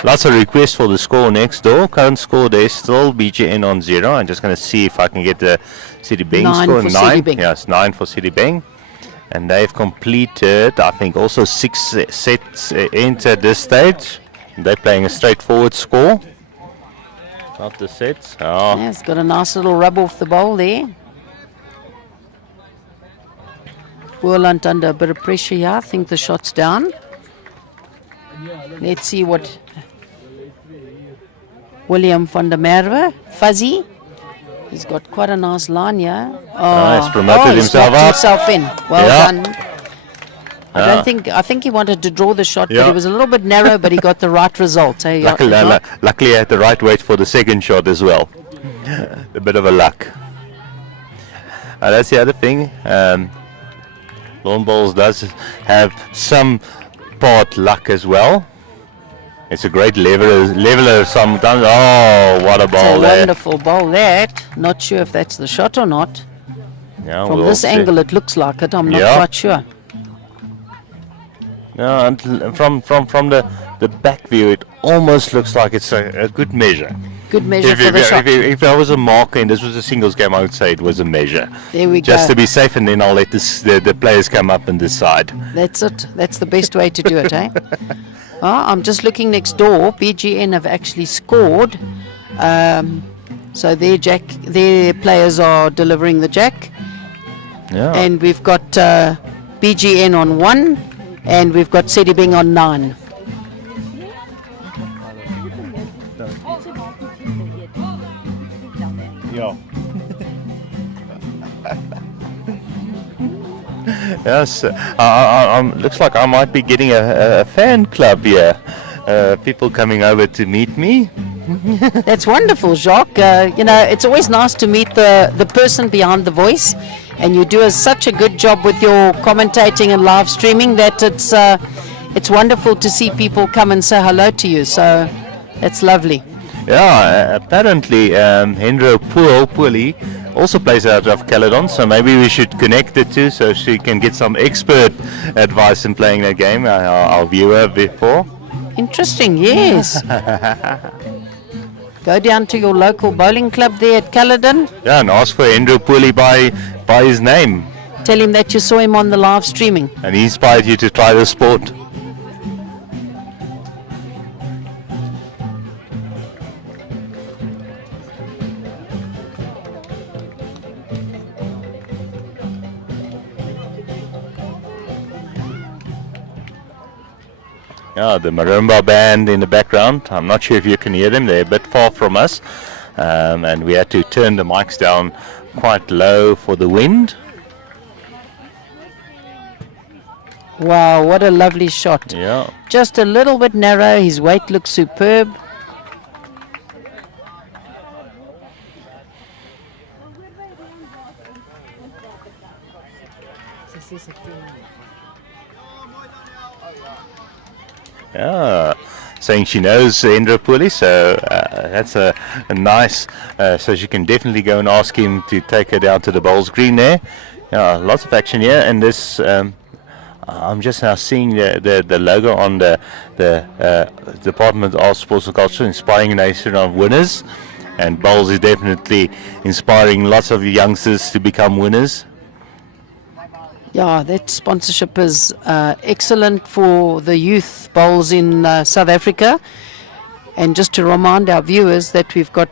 Lots of requests for the score next door. Current score there still BGN on 0. I'm just going to see if I can get the City Bang 9 score. for 9. City Bang. Yeah, it's 9 for City Bang. And they've completed, I think, also 6 sets entered this stage. They're playing a straightforward score. Not the sets. Oh. Yeah, it's got a nice little rub off the bowl there. Boland under a bit of pressure here. I think the shot's down. Let's see what William van der Merwe, Fuzzy. He's got quite a nice line here. He's promoted he's himself knocked up. himself in. Well Yeah. done. I think he wanted to draw the shot, but Yeah. it was a little bit narrow, but he got the right result. Hey, Luckily, I had the right weight for the second shot as well. A bit of a luck. That's the other thing. Lawn bowls does have some part luck as well. It's a great leveler sometimes. Oh, what a It's ball a there. wonderful ball that. Not sure if that's the shot or not. Yeah, From we'll this see. angle, it looks like it. I'm not Yeah. quite sure. No, and from the back view, it almost looks like it's a good measure. Good measure for the shot. If I was a marker and this was a singles game, I would say it was a measure. There we Just go. to be safe, and then I'll let the players come up and decide. That's it. That's the best way to do it, eh? I'm just looking next door. BGN have actually scored. So their players are delivering the jack. Yeah. And we've got BGN on 1, and we've got Sedibing on 9. Yeah. Yes, looks like I might be getting a fan club here. People coming over to meet me. That's wonderful, Jacques. It's always nice to meet the person behind the voice, and you do such a good job with your commentating and live streaming that it's wonderful to see people come and say hello to you. So that's lovely. Yeah, apparently Hendro Pooli also plays out of Caledon, so maybe we should connect the two so she can get some expert advice in playing that game. Our viewer before. Interesting, yes. Go down to your local bowling club there at Caledon. Yeah, and ask for Hendro Pooli by his name, Tell him that you saw him on the live streaming. and he inspired you to try the sport. Yeah, the marimba band in the background. I'm not sure if you can hear them. They're a bit far from us. And we had to turn the mics down quite low for the wind. Wow, what a lovely shot. Yeah. Just a little bit narrow. His weight looks superb. saying she knows Endra Puli, so that's a nice, so she can definitely go and ask him to take her down to the bowls green there. Yeah, lots of action here, and this, I'm just now seeing the logo on the Department of Sports and Culture, inspiring a nation of winners, and bowls is definitely inspiring lots of youngsters to become winners. Yeah, that sponsorship is excellent for the youth bowls in South Africa. And just to remind our viewers that we've got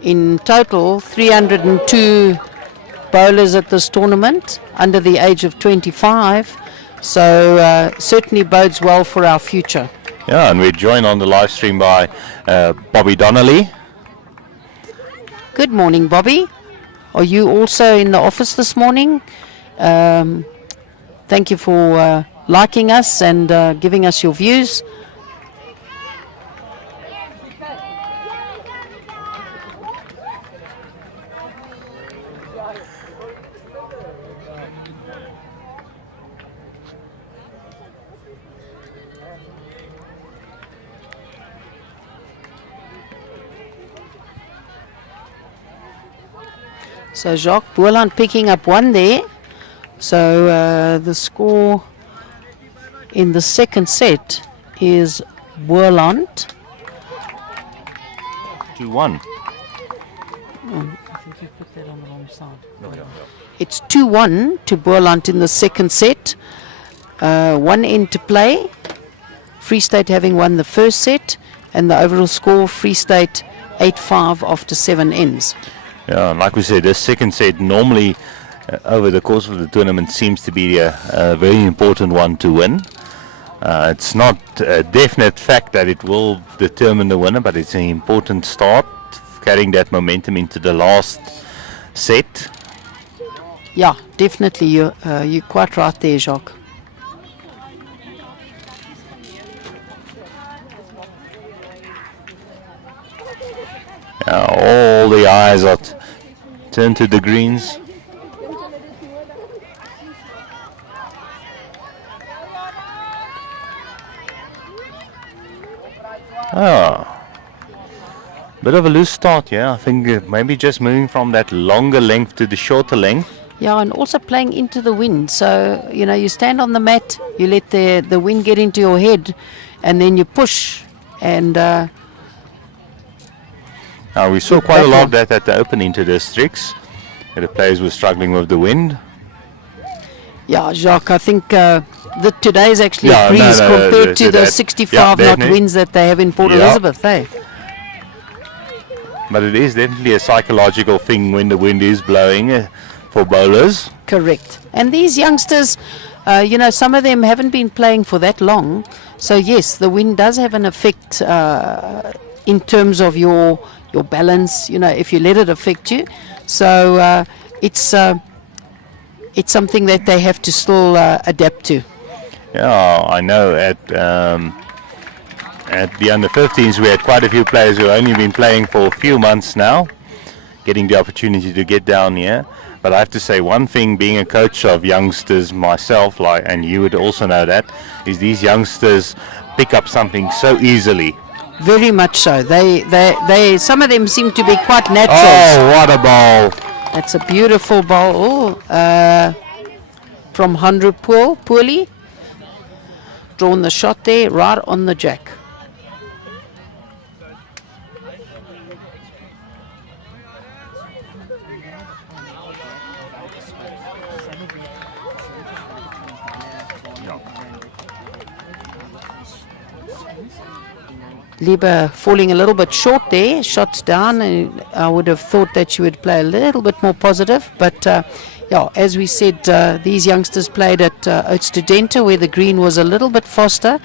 in total 302 bowlers at this tournament under the age of 25. So certainly bodes well for our future. Yeah, and we're joined on the live stream by Bobby Donnelly. Good morning, Bobby. Are you also in the office this morning? Thank you for liking us and giving us your views. So Jacques, Boland picking up one there. So the score in the second set is Boland. 2-1. I think you put that on the wrong side. It's 2-1 to Boland in the second set. One end to play. Free State having won the first set, and the overall score Free State 8-5 after 7 ends. Yeah, like we said, this second set normally over the course of the tournament seems to be a very important one to win. It's not a definite fact that it will determine the winner, but it's an important start, carrying that momentum into the last set. Yeah, definitely. You're quite right there, Jacques. All the eyes are turned to the greens. Bit of a loose start, yeah. I think maybe just moving from that longer length to the shorter length. Yeah, and also playing into the wind. So, you stand on the mat, you let the wind get into your head, and then you push. And we saw quite a lot of that at the Open Inter Districts. The players were struggling with the wind. Yeah, Jacques, I think today is actually a breeze compared to the 65 knot winds that they have in Port Elizabeth, eh? But it is definitely a psychological thing when the wind is blowing for bowlers. Correct. And these youngsters, some of them haven't been playing for that long. So yes, the wind does have an effect in terms of your balance, if you let it affect you. So it's something that they have to still adapt to. Yeah, I know at the under-15s we had quite a few players who have only been playing for a few months now, getting the opportunity to get down here. But I have to say one thing, being a coach of youngsters myself, and you would also know that, is these youngsters pick up something so easily. Very much so. They some of them seem to be quite natural. Oh, what a ball! That's a beautiful ball from Handru Puli. Drawn the shot there, right on the jack. Lieber falling a little bit short there, shots down, and I would have thought that she would play a little bit more positive, but as we said, these youngsters played at Oudtshoorn where the green was a little bit faster,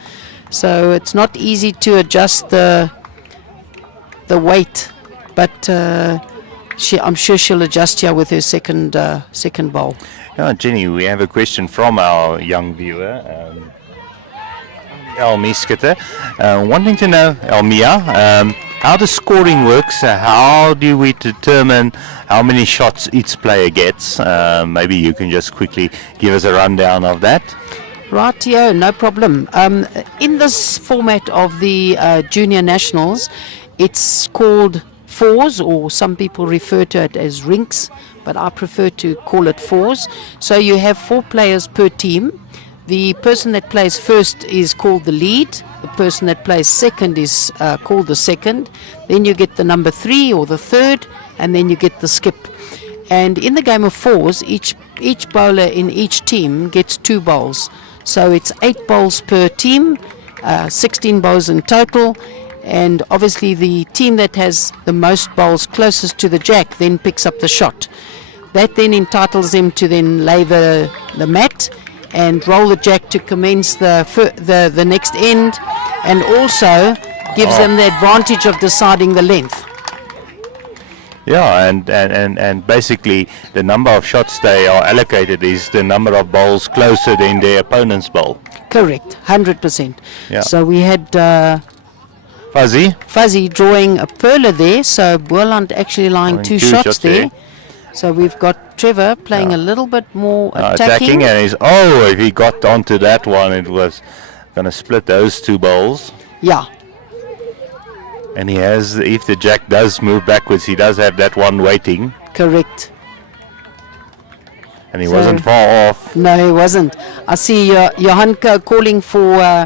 so it's not easy to adjust the weight, but I'm sure she'll adjust here with her second bowl. Jenny, we have a question from our young viewer, Elmia, wanting to know, Elmia, how the scoring works. How do we determine how many shots each player gets? Maybe you can just quickly give us a rundown of that. Rightio, no problem. In this format of the junior nationals, it's called fours, or some people refer to it as rinks, but I prefer to call it fours. So you have 4 players per team. The person that plays first is called the lead. The person that plays second is called the second. Then you get the number 3 or the third, and then you get the skip. And in the game of fours, each bowler in each team gets 2 bowls. So it's 8 bowls per team, 16 bowls in total. And obviously the team that has the most bowls closest to the jack then picks up the shot. That then entitles them to then lay the mat and roll the jack to commence the next end, and also gives them the advantage of deciding the length. Yeah, and basically the number of shots they are allocated is the number of bowls closer than their opponent's bowl. Correct, 100%. Yeah. So we had Fuzzy drawing a perler there, so Boland actually lying 2 shots there. So we've got Trevor playing a little bit more attacking. And if he got onto that one, it was going to split those 2 bowls. Yeah. And he has, if the jack does move backwards, he does have that one waiting. Correct. And he wasn't far off. No, he wasn't. I see Johanka calling for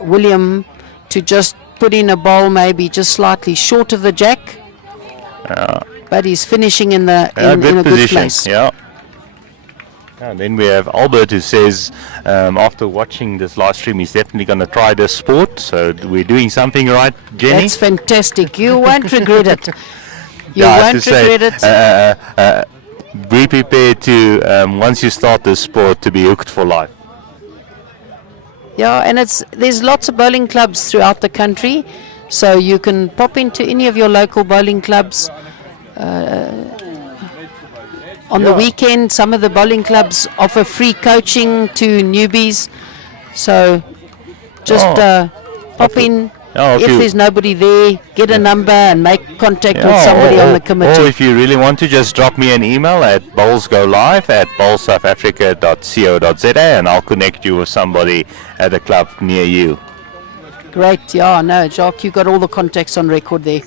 William to just put in a bowl maybe just slightly short of the jack. But he's finishing in a good place. Yeah. And then we have Albert, who says after watching this live stream, he's definitely going to try this sport. So we're doing something right, Jenny? That's fantastic. You won't regret it. You won't regret it. Be prepared to, once you start this sport, to be hooked for life. Yeah, and there's lots of bowling clubs throughout the country. So you can pop into any of your local bowling clubs. On the weekend, some of the bowling clubs offer free coaching to newbies. So just pop in. If there's nobody there, get a number and make contact with somebody on the committee. Or if you really want to, just drop me an email at bowlsgolive@bowlsouthafrica.co.za and I'll connect you with somebody at a club near you. Great, Jacques, you got all the contacts on record there.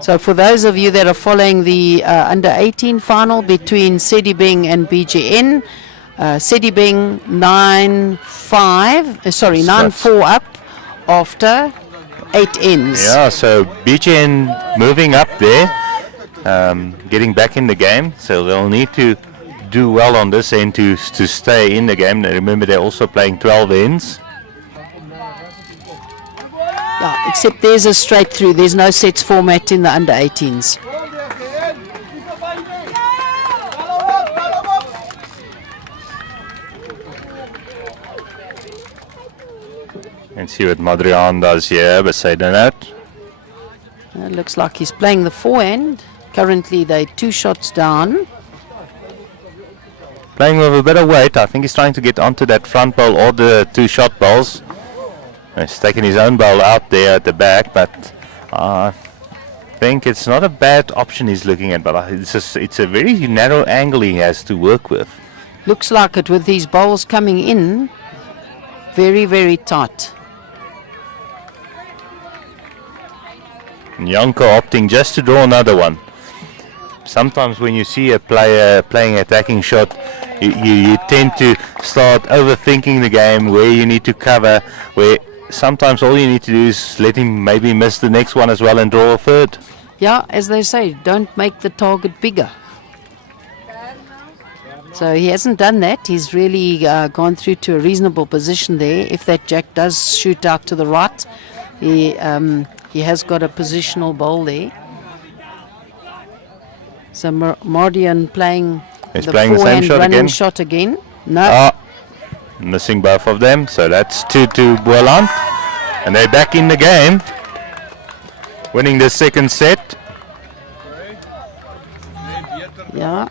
So for those of you that are following the under 18 final between Sedibeng and BGN, Sedibeng 9-4 up after 8 ends. Yeah, so BGN moving up there, getting back in the game, so they'll need to do well on this end to stay in the game. Remember, they're also playing 12 ends. Yeah, except there's a straight through. There's no sets format in the under 18s. And see what Madrian does here beside the net. It looks like he's playing the forehand. Currently they're 2 shots down. Playing with a bit of weight. I think he's trying to get onto that front bowl or the 2 shot bowls. He's taking his own bowl out there at the back, but I think it's not a bad option he's looking at, but it's a very narrow angle he has to work with. Looks like it with these bowls coming in. Very, very tight. Janko opting just to draw another one. Sometimes when you see a player playing attacking shot, you tend to start overthinking the game, where you need to cover, where sometimes all you need to do is let him maybe miss the next one as well and draw a third. Yeah, as they say, don't make the target bigger. So he hasn't done that. He's really gone through to a reasonable position there. If that jack does shoot out to the right, he has got a positional bowl there. So Mardian playing the forehand running shot again. No. Missing both of them. So that's 2 to Boland. And they're back in the game. Winning the second set. Yeah.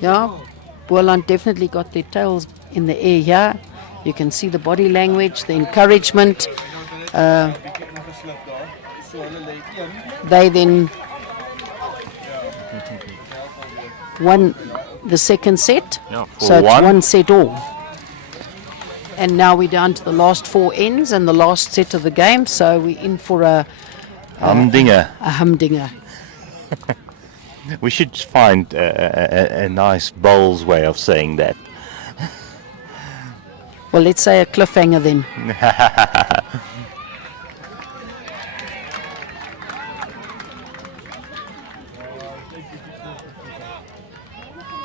Yeah, Boland definitely got their tails in the air here. You can see the body language, the encouragement. They then won the second set, Yeah, so it's 4-1. 1 set all. And now we're down to the last 4 ends and the last set of the game, so we're in for a Humdinger. humdinger. We should find a nice bowls way of saying that. Well, let's say a cliffhanger then.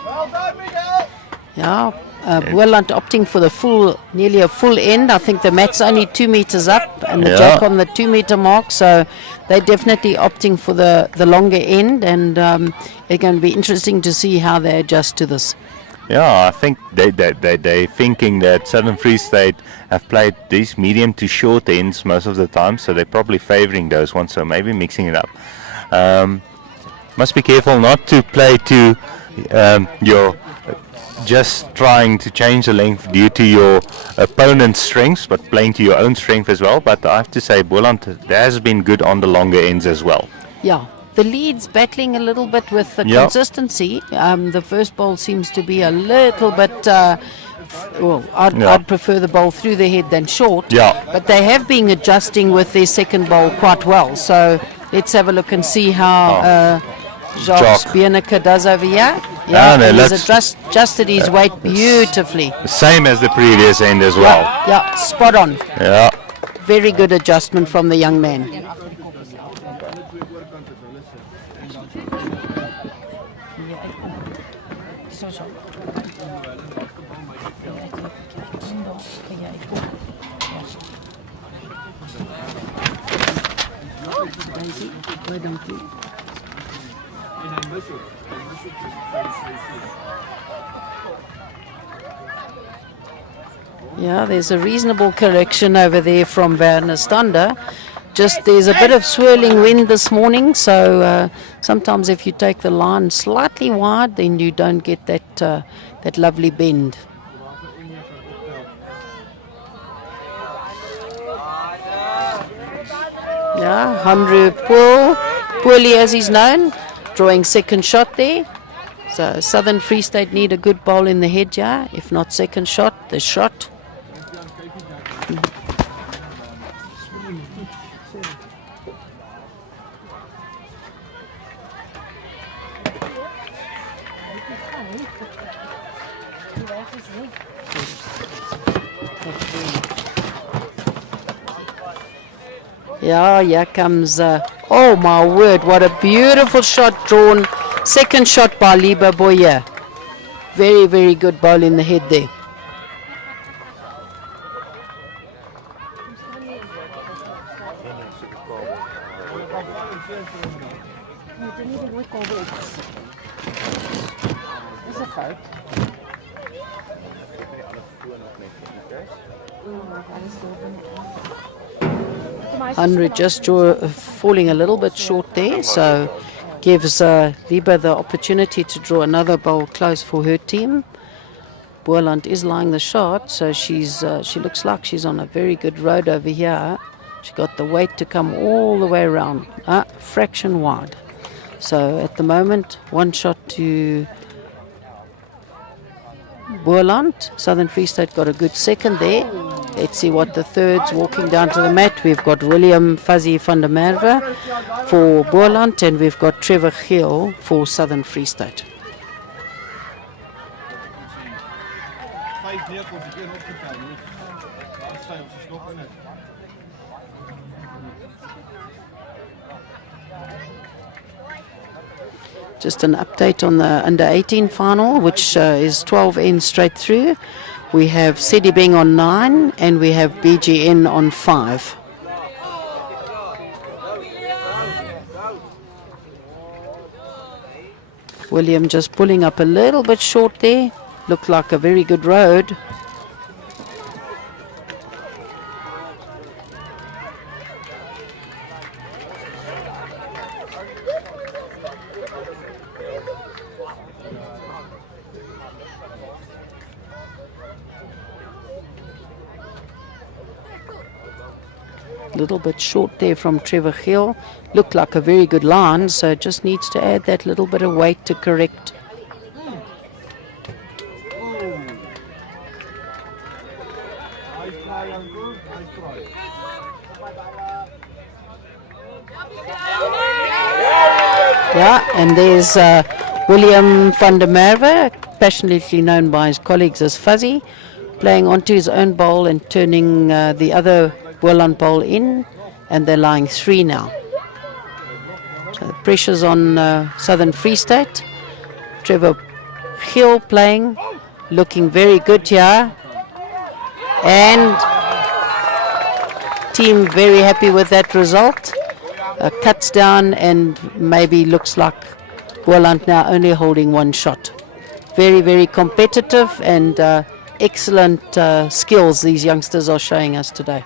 Well done, Miguel. Yeah, Boland opting for the full, nearly a full end. I think the mat's only 2 meters up and the Yeah. jack on the 2 meter mark, so they're definitely opting for the longer end, and it's going to be interesting to see how they adjust to this. Yeah, I think they're thinking that Southern Free State have played these medium to short ends most of the time, so they're probably favouring those ones, so maybe mixing it up. Must be careful not to play to your just trying to change the length due to your opponent's strengths, but playing to your own strength as well. But I have to say, Boland has been good on the longer ends as well. Yeah, the lead's battling a little bit with the Yeah. consistency. The first bowl seems to be a little bit. Well, Yeah. I'd prefer the bowl through the head than short. Yeah. But they have been adjusting with their second bowl quite well. So let's have a look and see how Jacques Jacques. Bierneke does over here. Ah, no, and he's let's- adjusted his weight beautifully. Same as the previous end as well. Yeah, spot on. Yeah. Very good adjustment from the young man. Yeah, there's a reasonable correction over there from Werner Stander. Just there's a bit of swirling wind this morning, so sometimes if you take the line slightly wide, then you don't get that lovely bend. Yeah, Handru Poorly as he's known, drawing second shot there. So Southern Free State need a good bowl in the head, yeah. If not second shot, the shot. Yeah, here comes, oh my word, what a beautiful shot drawn. Second shot by Liba Boyer. Very, very good ball in the head there. Henry just falling a little bit short there, so gives Liba the opportunity to draw another bowl close for her team. Boland is lying the shot, so she looks like she's on a very good road over here. She got the weight to come all the way around, fraction wide. So at the moment, one shot to Boland. Southern Free State got a good second there. Let's see what the third's walking down to the mat. We've got William Fuzzy van der Merwe for Boland, and we've got Trevor Gill for Southern Free State. Just an update on the under 18 final, which is 12 ends straight through. We have Sedibeng on 9 and we have BGN on 5. William just pulling up a little bit short there. Looked like a very good road. A little bit short there from Trevor Hill. Looked like a very good line, so just needs to add that little bit of weight to correct. Yeah, and there's William van der Merwe, passionately known by his colleagues as Fuzzy, playing onto his own bowl and turning the other Boland bowl in, and they're lying 3 now. So the pressure's on Southern Free State. Trevor Hill playing, looking very good here, and team very happy with that result. Cuts down and maybe looks like Boland now only holding 1 shot. Very, very competitive and excellent skills these youngsters are showing us today.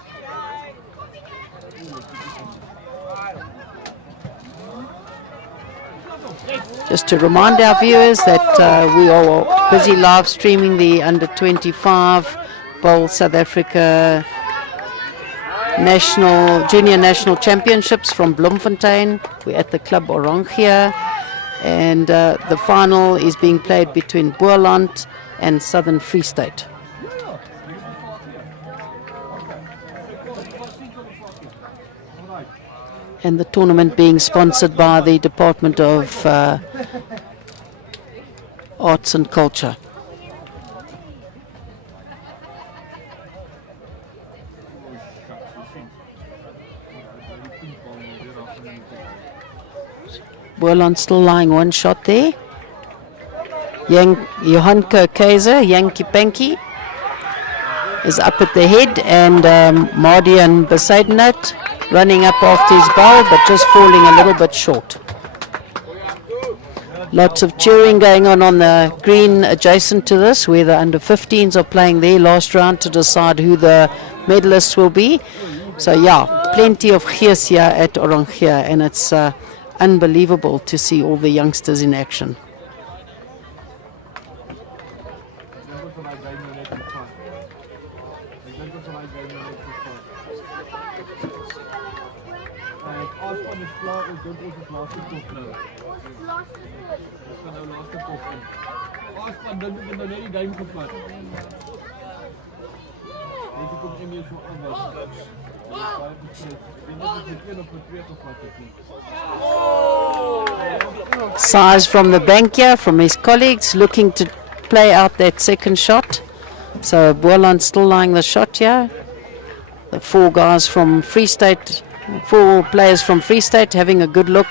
Just to remind our viewers that we are busy live streaming the Under 25 Bowl South Africa Junior National Championships from Bloemfontein. We're at the Club Orangia, and the final is being played between Boland and Southern Free State. And the tournament being sponsored by the Department of Arts and Culture. Boland still lying 1 shot there. Johan Keizer, Yankee Panky, is up at the head, and Mardian Besaidnat running up after his bowl, but just falling a little bit short. Lots of cheering going on the green adjacent to this, where the under 15s are playing their last round to decide who the medalists will be. So yeah, plenty of gees here at Orangia, and it's unbelievable to see all the youngsters in action. Size from the bank here, from his colleagues, looking to play out that second shot. So Boland still lying the shot here. The 4 guys from Free State, 4 players from Free State having a good look,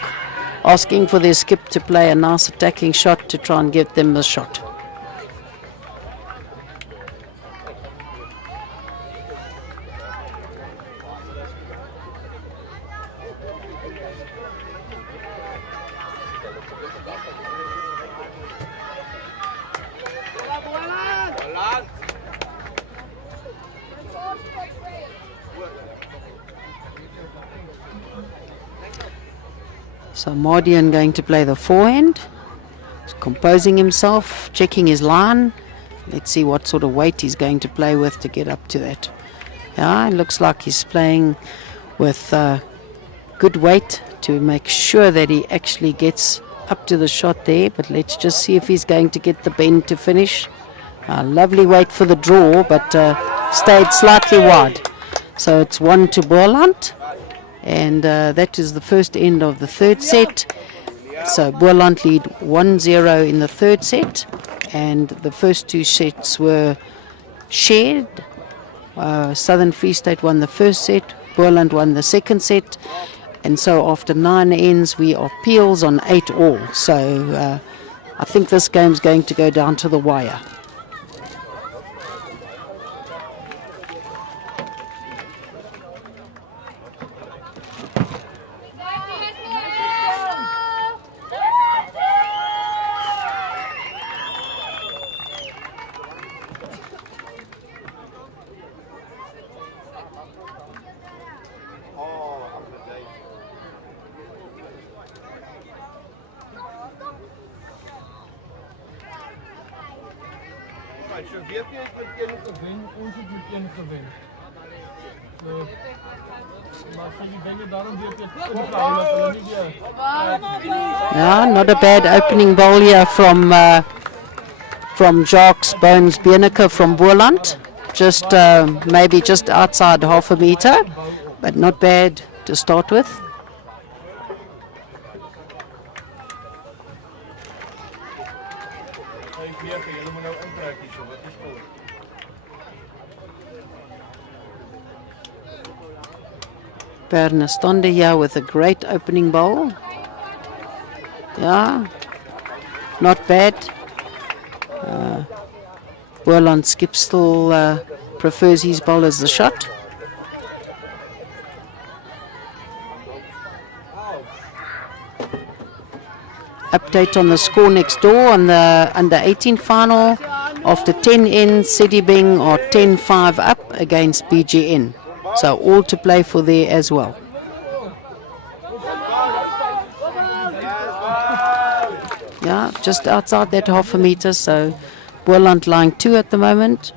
asking for their skip to play a nice attacking shot to try and get them the shot. So Mardian going to play the forehand. He's composing himself, checking his line. Let's see what sort of weight he's going to play with to get up to that. Yeah, it looks like he's playing with good weight to make sure that he actually gets up to the shot there. But let's just see if he's going to get the bend to finish. Lovely weight for the draw, but stayed slightly wide. So it's 1 to Boland. And that is the first end of the third set. So Boland lead 1-0 in the third set, and the first 2 sets were shared. Southern Free State won the first set, Boland won the second set, and so after 9 ends we are peels on 8 all. So I think this game's going to go down to the wire. Yeah, not a bad opening bowl here from Jacques Bones Bierneke from Boland. Just maybe just outside half a meter, but not bad to start with. Werner Stonde here with a great opening bowl. Yeah, not bad. Boland Skip still prefers his bowl as the shot. Update on the score next door on the under 18 final. After 10 ends, Sedibeng are 10-5 up against BGN. So all to play for there as well. Yeah, just outside that half a meter, so Boland lying 2 at the moment.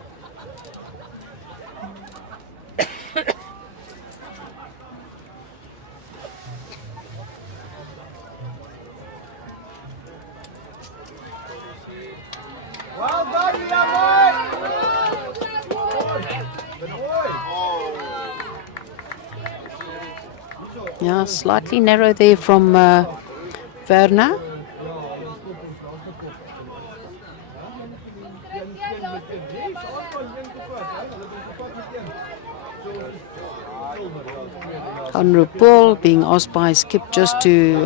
Well done, young boy! Yeah, slightly narrow there from Werner. Conrad Paul being asked by Skip just to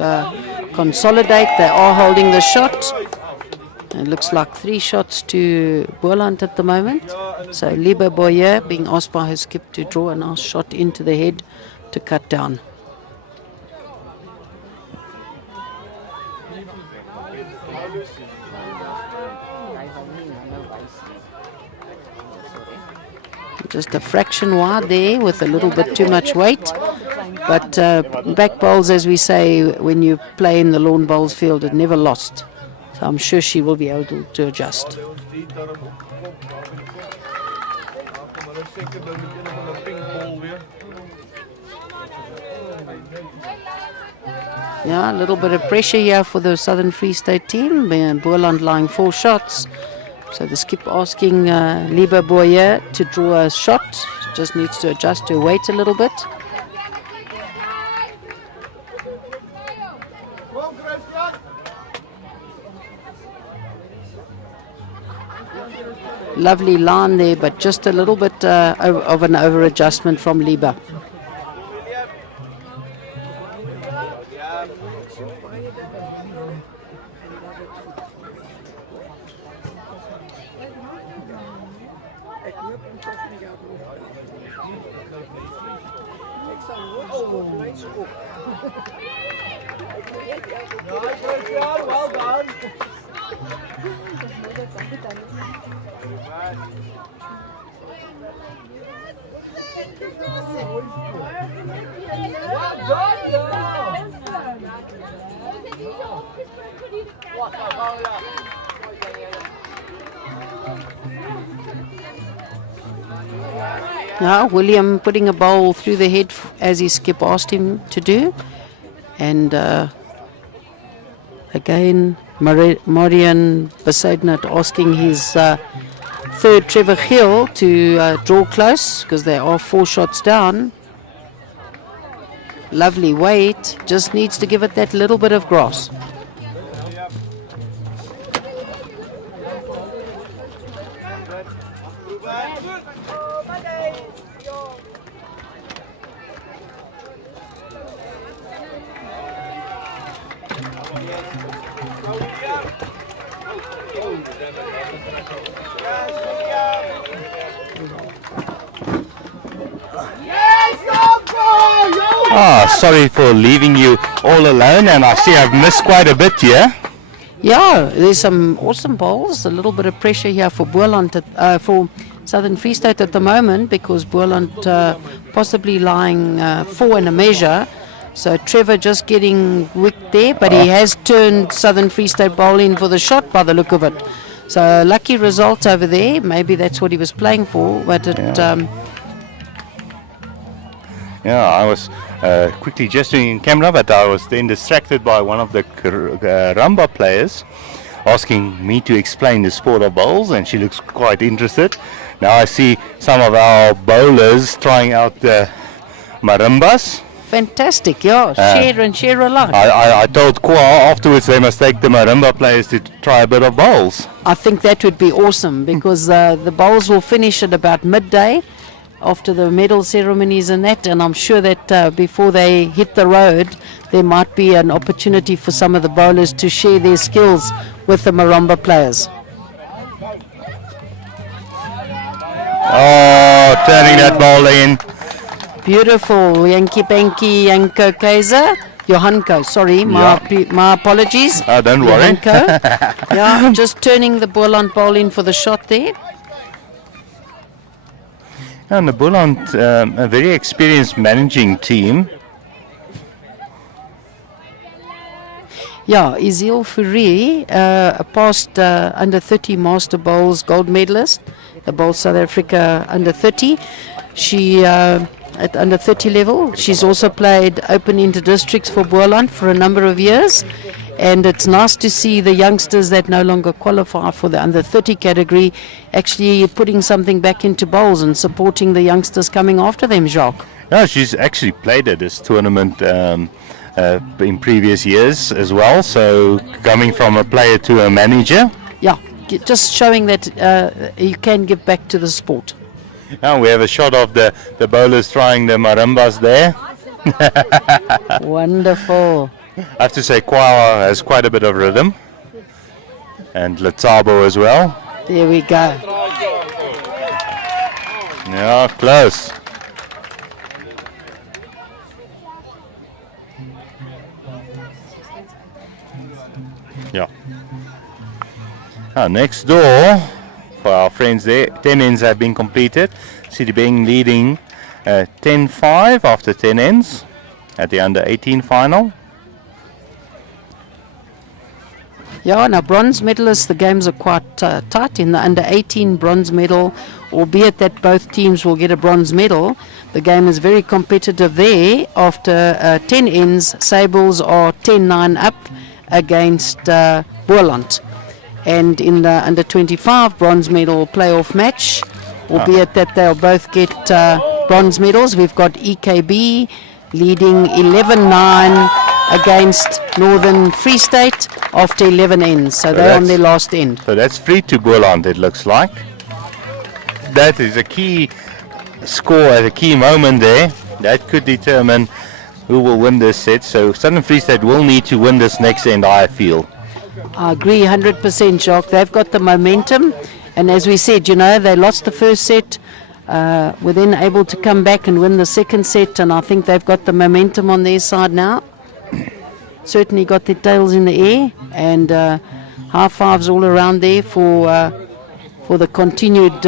consolidate. They are holding the shot. It looks like 3 shots to Boland at the moment. So Liebe Boyer being asked by his Skip to draw a nice shot into the head to cut down. Just a fraction wide there with a little bit too much weight. But back bowls, as we say, when you play in the lawn bowls field, it never lost. So I'm sure she will be able to adjust. Yeah, a little bit of pressure here for the Southern Free State team. Boland lying 4 shots. So the Skip asking Liebe Boyer to draw a shot. Just needs to adjust her weight a little bit. Lovely line there, but just a little bit of an over-adjustment from Liebe. Well done. Now William putting a bowl through the head as his Skip asked him to do. And again, Marian Besaidnut asking his third Trevor Gill to draw close because they are 4 shots down. Lovely weight, just needs to give it that little bit of grass. Sorry for leaving you all alone, and I see I've missed quite a bit here. Yeah, there's some awesome bowls. A little bit of pressure here for Boland, for Southern Free State at the moment, because Boland possibly lying 4 in a measure. So Trevor just getting wicked there, but he has turned Southern Free State bowl in for the shot by the look of it. So lucky result over there. Maybe that's what he was playing for, but it. Yeah, I was quickly gesturing in camera, but I was then distracted by one of the Ramba players asking me to explain the sport of bowls, and she looks quite interested. Now I see some of our bowlers trying out the marimbas. Fantastic, yeah. Share and share alike. I told Kwa afterwards they must take the marimba players to try a bit of bowls. I think that would be awesome because the bowls will finish at about midday after the medal ceremonies and that, and I'm sure that before they hit the road there might be an opportunity for some of the bowlers to share their skills with the marimba players. Oh, turning that ball in. Beautiful, Yankee Banky, Yanko Kaiser, Johanko, sorry, my apologies. Oh, don't worry. Johanko. Yeah, just turning the Boland ball in for the shot there. And the Boland, a very experienced managing team. Yeah, Izil Fourie, a past under 30 Master Bowls gold medalist, the Bowl South Africa under 30. She at under 30 level. She's also played open inter-districts for Boland for a number of years. And it's nice to see the youngsters that no longer qualify for the under 30 category actually putting something back into bowls and supporting the youngsters coming after them, Jacques. Yeah, she's actually played at this tournament in previous years as well. So coming from a player to a manager. Yeah, just showing that you can give back to the sport. Now we have a shot of the bowlers trying the marimbas there. Wonderful. I have to say Kwawa has quite a bit of rhythm. And Letabo as well. There we go. Yeah, close. Yeah. Next door, for our friends there, 10 ends have been completed. Sidibeng leading 10-5 after 10 ends at the under 18 final. Yeah, now bronze medalists, the games are quite tight. In the under 18 bronze medal, albeit that both teams will get a bronze medal, the game is very competitive there. After 10 ends, Sables are 10-9 up against Boland. And in the under 25 bronze medal playoff match, albeit that they'll both get bronze medals, we've got EKB leading 11-9 against Northern Free State after 11 ends. So they're on their last end. So that's free to Boland, it looks like. That is a key score at a key moment there. That could determine who will win this set. So Southern Free State will need to win this next end, I feel. I agree 100%, Jacques. They've got the momentum. And as we said, you know, they lost the first set. Were then able to come back and win the second set. And I think they've got the momentum on their side now. Certainly got their tails in the air. And high fives all around there for the continued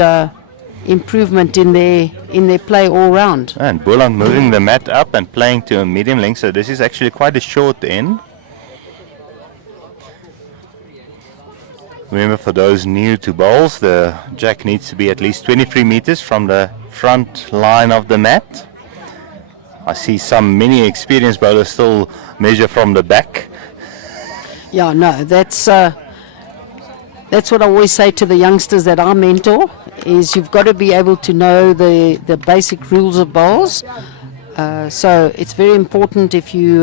improvement in their play all round. And Boland moving the mat up and playing to a medium length. So this is actually quite a short end. Remember, for those new to bowls, the jack needs to be at least 23 meters from the front line of the mat. I see many experienced bowlers still measure from the back. Yeah, no, that's what I always say to the youngsters that I mentor, is you've got to be able to know the basic rules of bowls. So it's very important if you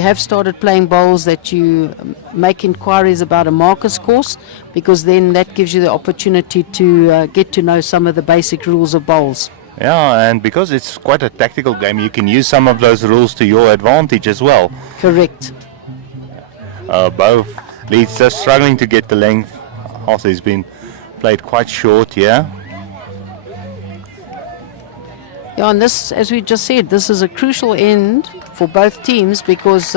have started playing bowls that you make inquiries about a marcus course, because then that gives you the opportunity to get to know some of the basic rules of bowls. Yeah, and because it's quite a tactical game, you can use some of those rules to your advantage as well. Correct. Both leads just struggling to get the length. Also, he's been played quite short here. Yeah, and this, as we just said, this is a crucial end for both teams, because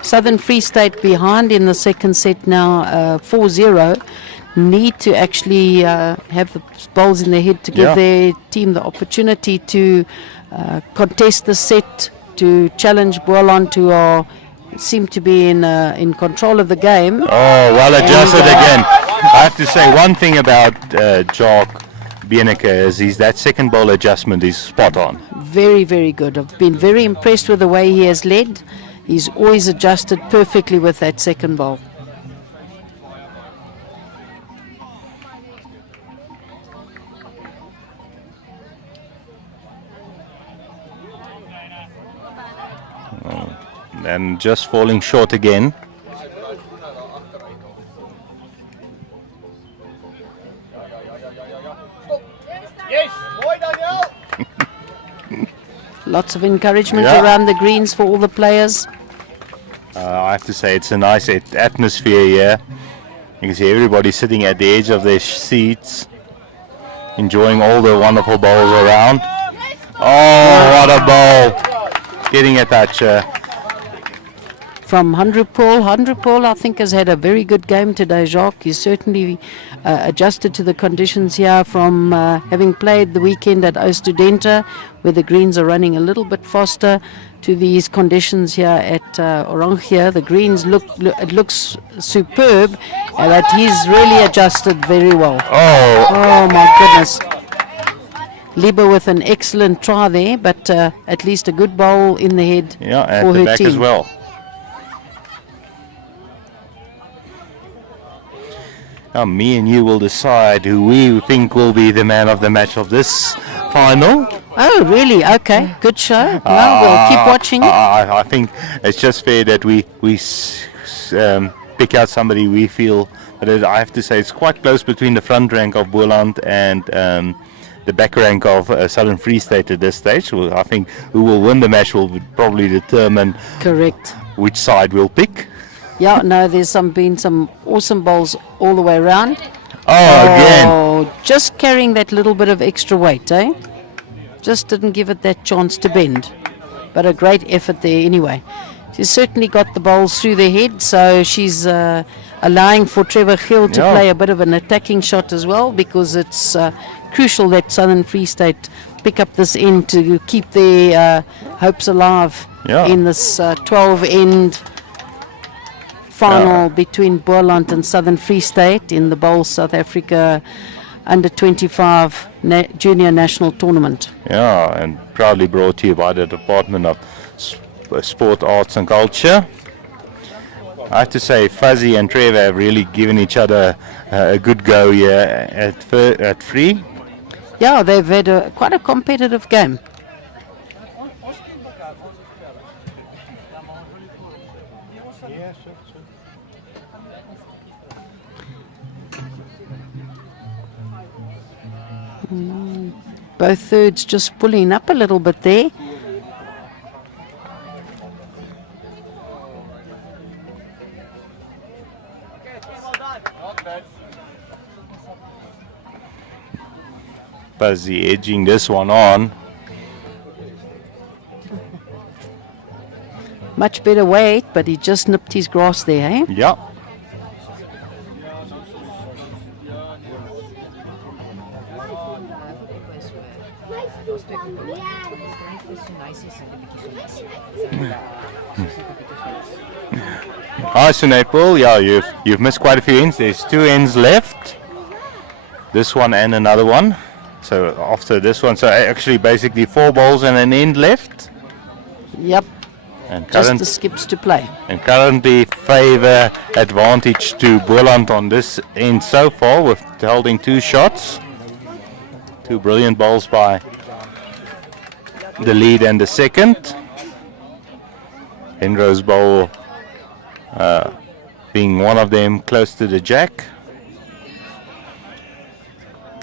Southern Free State behind in the second set now 4-0 need to actually have the bowls in their head to give their team the opportunity to contest the set, to challenge Boland, who seem to be in control of the game. Oh, well adjusted again. I have to say one thing about Jock Bieneke is that second ball adjustment is spot on. Very, very good. I've been very impressed with the way he has led. He's always adjusted perfectly with that second ball. And just falling short again. Yes, boy Daniel. Lots of encouragement Yeah. around the greens for all the players. I have to say it's a nice atmosphere here. You can see everybody sitting at the edge of their seats, enjoying all the wonderful bowls around. Oh, what a bowl! Getting a touch. From Handrupol. Handrupol, I think, has had a very good game today, Jacques. He's certainly adjusted to the conditions here from having played the weekend at Oostudenta, where the greens are running a little bit faster, to these conditions here at Orangia. The greens it looks superb, but he's really adjusted very well. Oh my goodness. Liba with an excellent try there, but at least a good bowl in the head Yeah, at for the her back team. as well. Now me and you will decide who we think will be the man of the match of this final. Oh, really? Okay, good show. Well, we'll keep watching. I think it's just fair that we pick out somebody we feel. But I have to say it's quite close between the front rank of Boland and the back rank of Southern Free State at this stage. Well, I think who will win the match will probably determine Correct. which side we'll pick. Yeah, no, there's been some awesome bowls all the way around. Again. Oh, just carrying that little bit of extra weight, eh? Just didn't give it that chance to bend. But a great effort there anyway. She's certainly got the bowls through the head, so she's allowing for Trevor Hill to Yeah. play a bit of an attacking shot as well, because it's crucial that Southern Free State pick up this end to keep their hopes alive in this 12-end final between Boland and Southern Free State in the Bowl South Africa Under 25 Junior National Tournament. Yeah, and proudly brought to you by the Department of Sport, Arts and Culture. I have to say, Fuzzy and Trevor have really given each other a good go here at Free. Yeah, they've had quite a competitive game. Both thirds just pulling up a little bit there. Fuzzy edging this one on. Much better weight, but he just nipped his grass there, eh? Yeah. Hi, Sunetpool. Yeah, you've missed quite a few ends. There's 2 ends left. This one and another one. So after this one, so actually basically 4 balls and an end left. Yep, And just the skips to play. And currently favor advantage to Boland on this end so far with holding 2 shots. 2 brilliant bowls by the lead and the second. Enro's bowl being one of them close to the jack.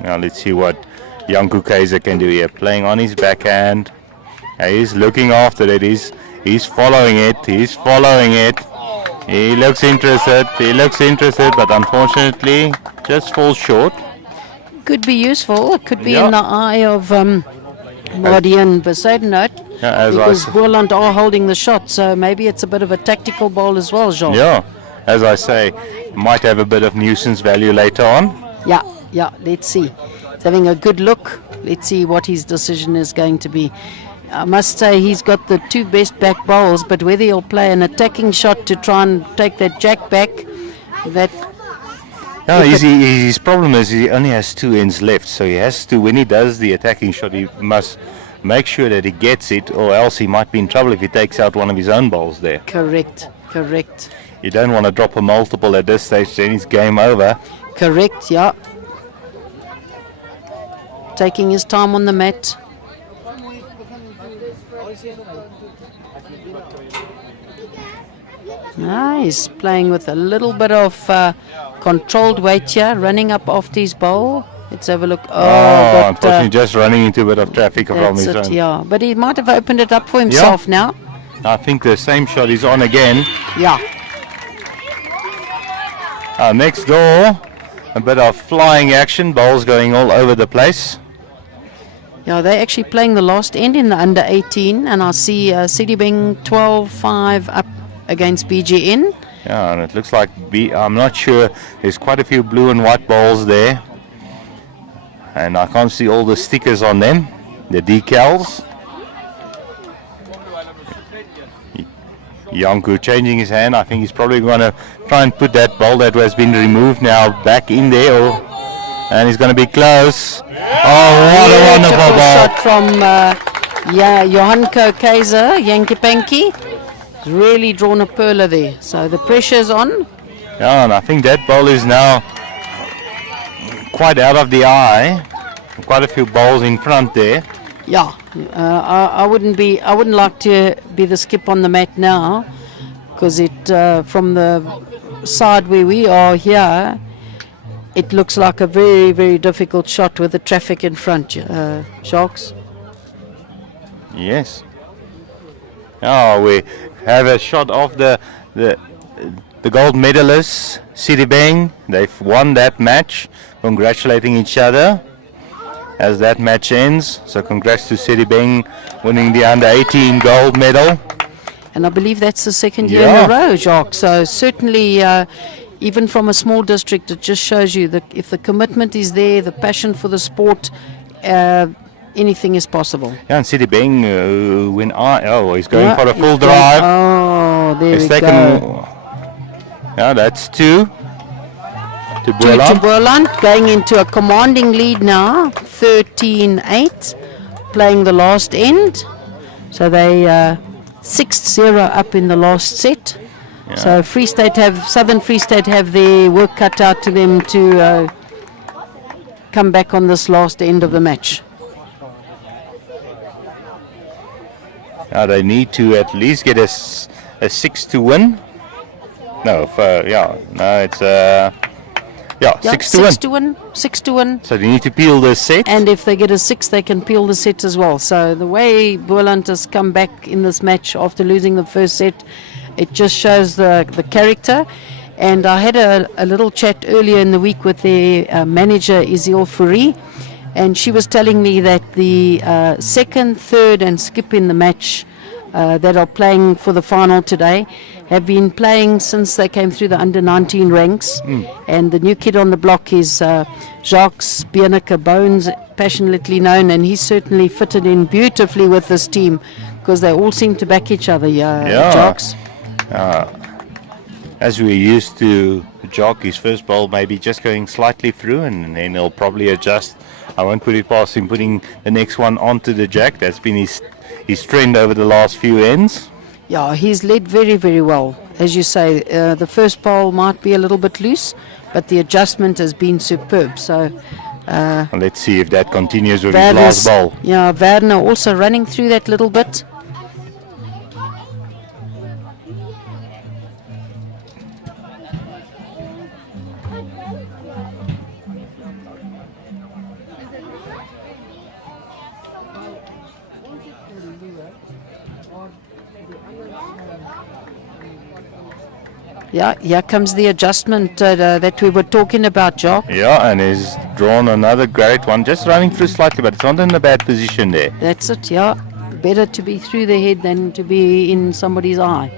Now let's see what Janku Keizer can do here. Playing on his backhand. He's looking after it. He's following it. He's following it. He looks interested. But unfortunately just falls short. Could be useful. It could be in the eye of Mardi and Besadenot, because Boland are holding the shot. So maybe it's a bit of a tactical ball as well, Jean. Yeah, as I say, might have a bit of nuisance value later on. Yeah, let's see. He's having a good look. Let's see what his decision is going to be. I must say he's got the 2 best back bowls, but whether he'll play an attacking shot to try and take that jack back, that No, If his problem is he only has 2 ends left, so he has to, when he does the attacking shot, he must make sure that he gets it, or else he might be in trouble if he takes out one of his own balls there. Correct, correct, You don't want to drop a multiple at this stage, then it's game over. correct, yeah. Taking his time on the mat. He's playing with a little bit of controlled weight here, running up after his bowl. Let's have a look. But, Unfortunately, just running into a bit of traffic from that's his it, own. yeah. But he might have opened it up for himself now. I think the same shot is on again. Yeah. Next door, a bit of flying action, balls going all over the place. Yeah, they're actually playing the last end in the under 18, and I see Sidibeng 12-5 up against BGN. Yeah, and it looks like I'm not sure. There's quite a few blue and white balls there, and I can't see all the stickers on them, the decals. Janku changing his hand. I think he's probably going to try and put that ball that has been removed now back in there, and he's going to be close. Oh, what a wonderful ball! Shot from Johanko Kaiser, Yankee Panky. Really drawn a perler there. So the pressure's on. Yeah, and I think that ball is now quite out of the eye. Quite a few balls in front there. Yeah, I wouldn't like to be the skip on the mat now, because it from the side where we are here, it looks like a very, very difficult shot with the traffic in front, Sharks. Yes. Oh, we have a shot of the gold medalists, Sidibeng. They've won that match. Congratulating each other as that match ends. So congrats to Sidibeng winning the under 18 gold medal. And I believe that's the second year in a row, Jacques. So certainly, even from a small district, it just shows you that if the commitment is there, the passion for the sport, anything is possible. Yeah, and Sidibeng, he's going for a full drive. There He's we go. Yeah, that's 2. To To Boland. Boland, going into a commanding lead now, 13-8, playing the last end. So they 6-0 up in the last set. Yeah. So Southern Free State have their work cut out to them to come back on this last end of the match. They need to at least get a 6 to win. It's 6 to win. 6 to win. So they need to peel the set. And if they get a 6, they can peel the set as well. So the way Boland has come back in this match after losing the first set, it just shows the character. And I had a little chat earlier in the week with their manager, Izil Fourie, and she was telling me that the second, third and skip in the match that are playing for the final today have been playing since they came through the under-19 ranks. And the new kid on the block is Jacques Bierneke Bones, passionately known, and he's certainly fitted in beautifully with this team because they all seem to back each other, Jacques. As we're used to Jock, his first ball maybe just going slightly through, and then he'll probably adjust. I won't put it past him putting the next one onto the jack. That's been his trend over the last few ends. Yeah, he's led very, very well. As you say, the first ball might be a little bit loose, but the adjustment has been superb. So let's see if that continues with his last ball. Yeah, Werner also running through that little bit. Yeah, here comes the adjustment that we were talking about, Jock. Yeah, and he's drawn another great one, just running through slightly, but it's not in a bad position there. That's it, yeah. Better to be through the head than to be in somebody's eye.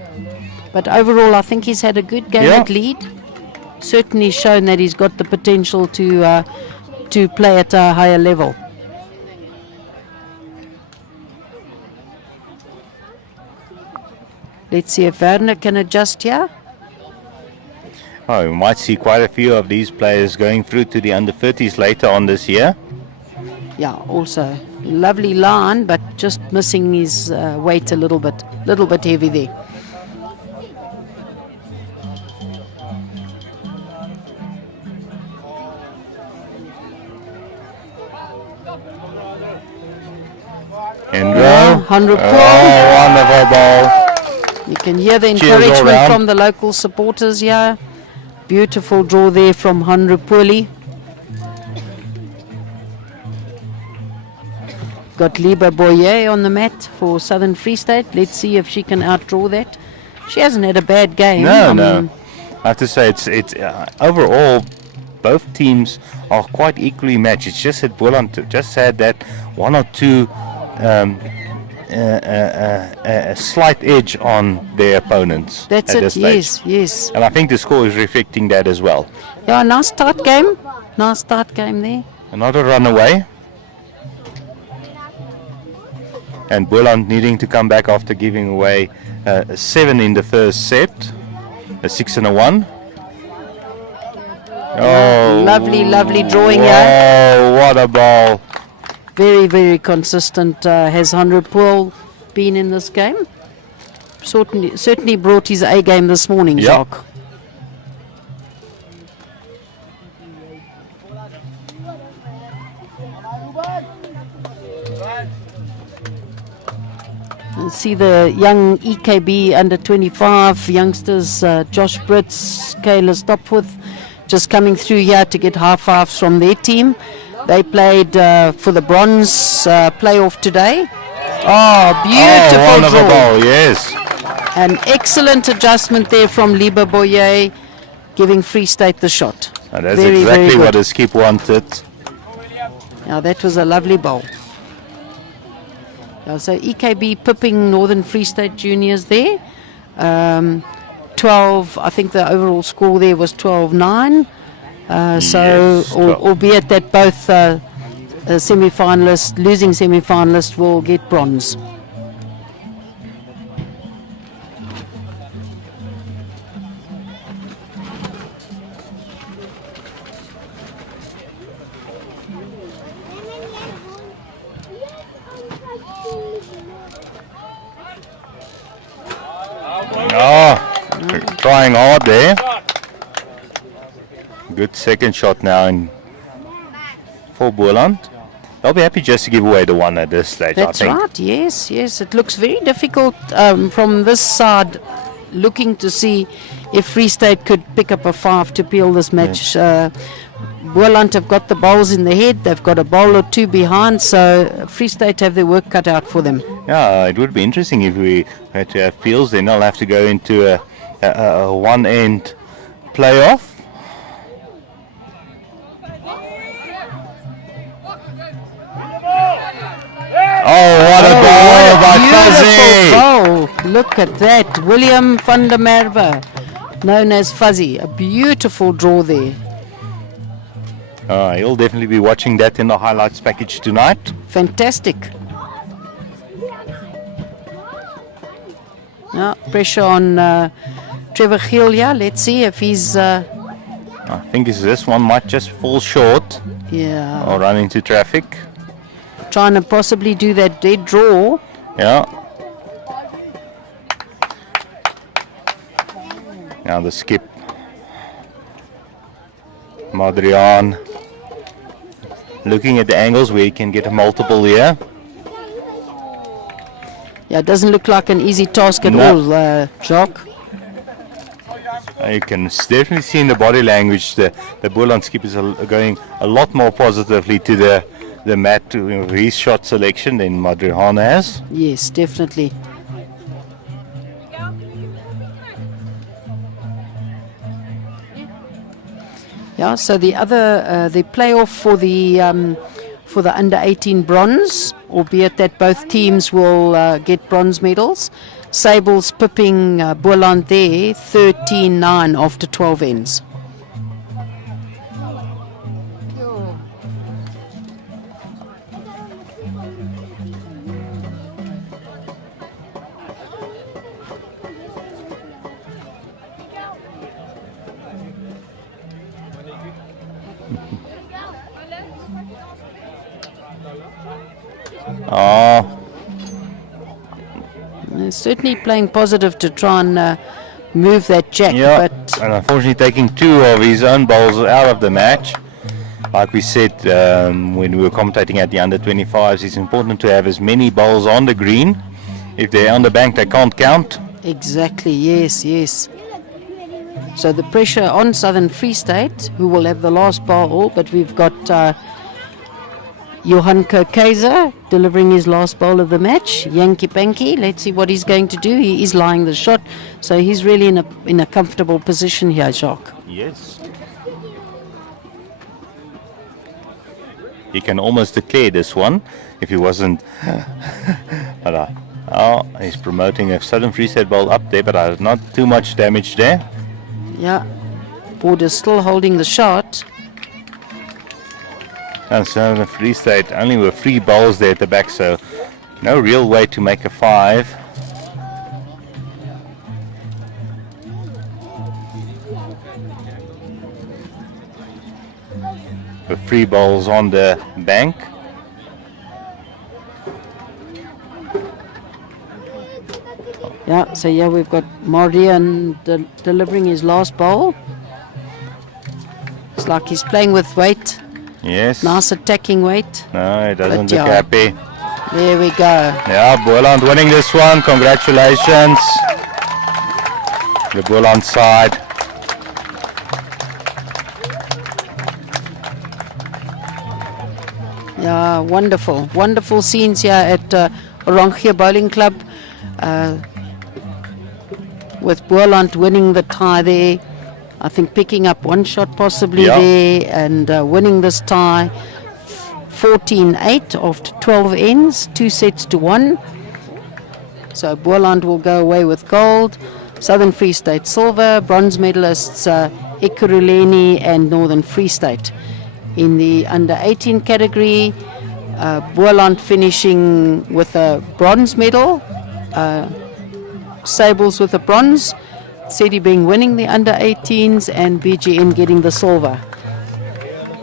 But overall, I think he's had a good game at lead. Certainly shown that he's got the potential to play at a higher level. Let's see if Werner can adjust here. Oh, we might see quite a few of these players going through to the under 30s later on this year. Yeah, also lovely line, but just missing his weight a little bit heavy there. And Yeah, 100 oh, wonderful ball. You can hear the Cheers all encouragement round. from the local supporters here. Beautiful draw there from Henry Purley. Got Liba Boyer on the mat for Southern Free State. Let's see if she can outdraw that. She hasn't had a bad game. No, I no. mean, I have to say, it's overall, both teams are quite equally matched. It's just that Boland just had that one or two a slight edge on their opponents. that's at it. this stage. Yes, yes. And I think the score is reflecting that as well. Yeah, nice start game. Nice start game there. Another runaway. And Boland needing to come back after giving away 7 in the first set. A 6 and a 1. Oh, Lovely drawing here. oh, what a ball. Very, very consistent. Has 100 Pool been in this game? Certainly brought his A game this morning, Yep. Jacques. And see the young EKB under 25 youngsters, Josh Brits, Kayla Stopworth, just coming through here to get high fives from their team. They played for the bronze playoff today. Oh, beautiful wonderful draw. ball, yes. An excellent adjustment there from Liba Boyer, giving Free State the shot. And that's Very, very exactly what good. the skip wanted. Now that was a lovely bowl. So EKB pipping Northern Free State Juniors there. 12, I think the overall score there was 12-9. So, Yes, 12. albeit that both semi-finalists, losing semi-finalists will get bronze. Trying hard there. Good second shot now for Boland. They'll be happy just to give away the one at this stage, That's I think. right, yes. It looks very difficult from this side, looking to see if Free State could pick up a 5 to peel this match. Boland have got the bowls in the head, they've got a bowl or two behind, so Free State have their work cut out for them. Yeah, it would be interesting if we had to have peels. Then I'll have to go into a one-end playoff. Oh, what a ball by Fuzzy! Beautiful bowl. Look at that. William van der Merwe, known as Fuzzy. A beautiful draw there. You'll definitely be watching that in the highlights package tonight. Fantastic. Now, pressure on Trevor Gill here. Let's see if he's... I think this one might just fall short yeah, or run into traffic. trying to possibly do that dead draw. Yeah. Now the skip. Madrian. Looking at the angles where he can get a multiple here. Yeah, it doesn't look like an easy task at No. all, Jacques. You can definitely see in the body language the Boland skippers are going a lot more positively to the mat to his shot selection than Madrian has. Yes, definitely. Yeah, so the other, the playoff for the under 18 bronze, albeit that both teams will get bronze medals. Sable's pipping Boland there, 13-9 after 12 ends. Oh, They're certainly playing positive to try and move that jack, yeah. but And unfortunately taking 2 of his own bowls out of the match. Like we said when we were commentating at the under 25s, it's important to have as many bowls on the green. If they're on the bank, they can't count. exactly, yes, yes. So the pressure on Southern Free State, who will have the last bowl, but we've got Johan Keizer delivering his last bowl of the match. Yankee Panky, let's see what he's going to do. He is lying the shot, so he's really in a comfortable position here, Jacques. Yes. He can almost declare this one if he wasn't. But, oh, he's promoting a Southern Free State bowl up there, but not too much damage there. Yeah, Border's still holding the shot. And Southern Free State only with 3 bowls there at the back, so no real way to make a 5. With 3 bowls on the bank. Yeah, so yeah, we've got Marian delivering his last bowl. It's like he's playing with weight, Yes. nice attacking weight. No, he doesn't But look yeah. happy. There we go. Yeah, Boland winning this one. Congratulations. The Boland side. Yeah, wonderful. Wonderful scenes here at Orangia Bowling Club. With Boland winning the tie there. I think picking up 1 shot possibly Yeah. there and winning this tie 14-8 after 12 ends, 2 sets to 1. So Boland will go away with gold. Southern Free State silver. Bronze medalists Ekurhuleni and Northern Free State. In the under 18 category, Boland finishing with a bronze medal. Sables with a bronze. Sedi being winning the under 18s and BGN getting the silver.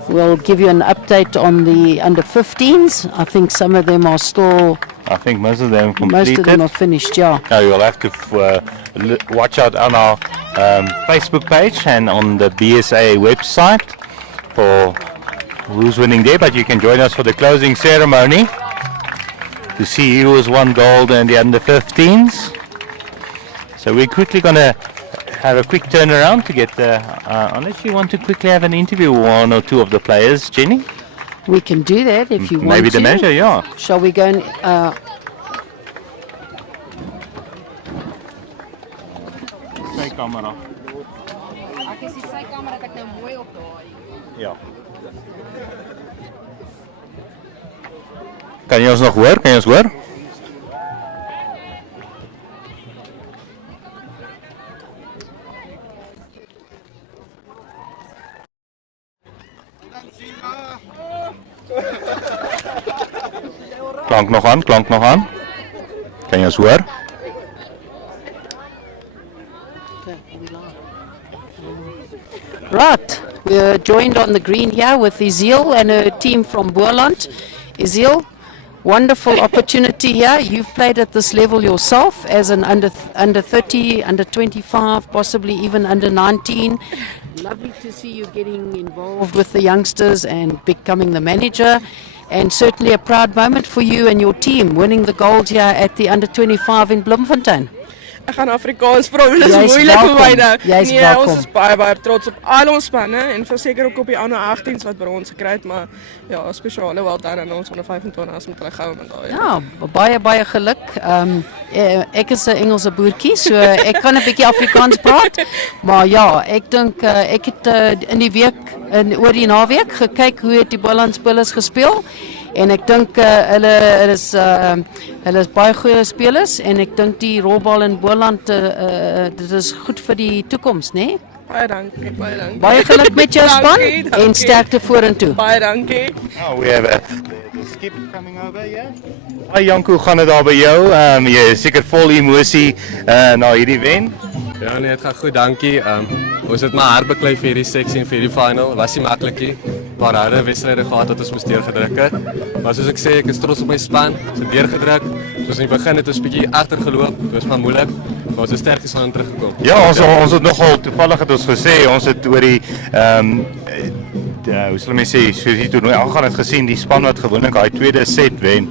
We'll give you an update on the under 15s. I think some of them are still, I think most of them completed. most of them are finished, yeah. Now you'll have to watch out on our Facebook page and on the BSA website for who's winning there. But you can join us for the closing ceremony to see who has won gold in the under 15s. So we're quickly going to have a quick turnaround to get unless you want to quickly have an interview with 1 or 2 of the players, Jenny. We can do that if you want Maybe to. the manager, yeah. Shall we go and... Sy camera. Ek is die sy kamer dat ek nou mooi op daai. Ja. Kan jy ons nog hoor? Kan jy ons hoor? Klank nog aan, klank nog aan. Kan jy ons hoor? Right, we're joined on the green here with Iziel and her team from Boland. Iziel, wonderful opportunity here. You've played at this level yourself as an under 30, under 25, possibly even under 19. Lovely to see you getting involved with the youngsters and becoming the manager. And certainly a proud moment for you and your team, winning the gold here at the under 25 in Bloemfontein. Ek gaan Afrikaans praat, dit is Jy's moeilik vir my welkom. nou. Jy's Nee, welkom. ons is baie trots op al ons spanne en verseker ook op die ander 18s wat by ons gekry het, maar ja, spesiale wel dan aan ons onder 25s met hulle goue medalje. Ja, baie geluk. Ek is 'n Engelse boertjie, so ek kan 'n bietjie Afrikaans praat. Maar ja, ek dink ek het in die week oor die naweek gekyk hoe het die Boland spelers gespeel en ek dink hulle is baie goeie spelers en ek dink die rolbal in Boland dit is goed vir die toekoms, né? Nee? Baie dankie, baie dankie. Baie geluk met jou span Dankie. en sterkte vorentoe. Baie dankie. Oh, we have the skip coming over, yeah? Hi Janko, hoe gaan dit daar by jou? Jy is seker vol emosie na hierdie wen. Ja nee, het gaat goed, dankie. Ons het maar hard beklei vir hierdie seksie en vir die final. Was nie maklik nie. paar harde wedstryde gehad wat ons moes deurgedruk het. Maar soos ek sê, ek is trots op my span. Ons het deurgedruk. Soos in die begin het ons 'n bietjie agtergeloop. Dit was maar moeilik. Maar ons het sterkies aan teruggekom. Ja, ons het nogal toevallig het ons gesê ons het oor die hoe sal mense sê, soos die toernooi aangaan het gesien die span wat gewoonlik daai tweede set wen.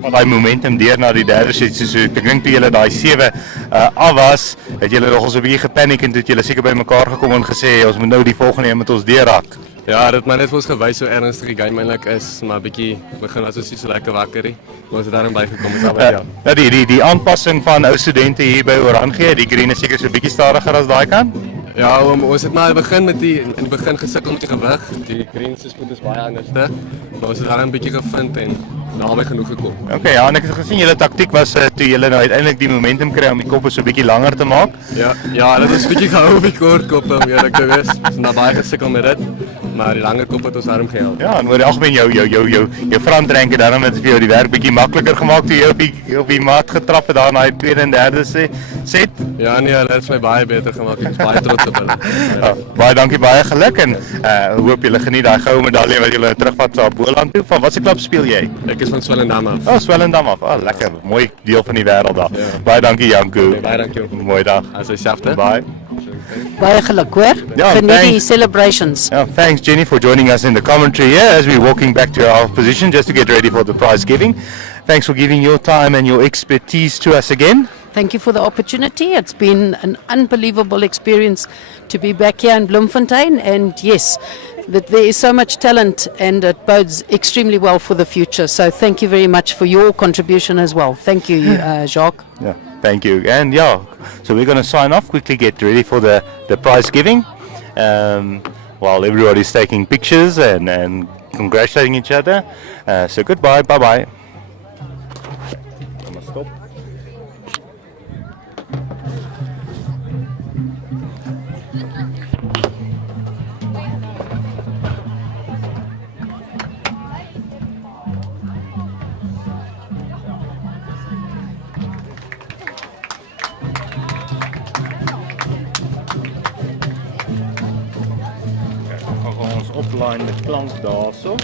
Van daai momentum deur na die derde set, so ek dink toe julle daai 7 af was, het julle nogal so 'n bietjie gepaniek en toe het julle seker by mekaar gekom en gesê ons moet nou die volgende een met ons deurrak. Ja, dit maar net vir ons gewys hoe ernstig die game eintlik is, maar bietjie begin was ons nie so lekker wakker nie. Maar ons het daarin bygekom, is albei ja. Ja, die aanpassing van ou studente hier by Orangia, die green is seker so 'n bietjie stadiger as daai kant. Ja, ons het maar begin met in die begin gesukkel met die gewig. Die green se spoed is baie anders, maar ons het daarin 'n bietjie gevind en naby genoeg gekom. Okay, ja, en ek het gesien julle taktiek was toe julle nou uiteindelik die momentum kry om die koppe so 'n bietjie langer te maak. Ja, dit was 'n bietjie gehou op die kort koppe om eerlik te wees. Ons het baie gesukkel met dit, maar die langer kop het ons daarom gehelp. Ja, en oor die algemeen jou frontrank het daarom net vir jou die werk bietjie makliker gemaak toe jy op die mat getrap het daar in daai tweede en derde set. Ja nee, dit het my baie beter gemaak. Ek is baie trots op hulle. Ja, baie dankie, baie geluk en hoop julle geniet daai goue medalje wat julle terugvat na Boland toe. Van watter klub speel jy? Ek is van Swellendam af. Oh, Swellendam af. Oh, lekker. Mooi deel van die wêreld daar. Ja. Baie dankie Janko. Nee, baie dankie. Mooi dag. As dieselfde. Bye. Baie geluk hoor. Ja, Geniet die celebrations. Yeah, thanks Jenny for joining us in the commentary here as we're walking back to our position just to get ready for the prize giving. Thanks for giving your time and your expertise to us again. Thank you for the opportunity. It's been an unbelievable experience to be back here in Bloemfontein, and yes, that there is so much talent and it bodes extremely well for the future. So thank you very much for your contribution as well. Thank you, Jacques. Yeah, thank you. And yeah, so we're going to sign off, quickly get ready for the prize giving while everybody's taking pictures and congratulating each other. So goodbye, bye-bye. Stop. Ons opline met klank daarso.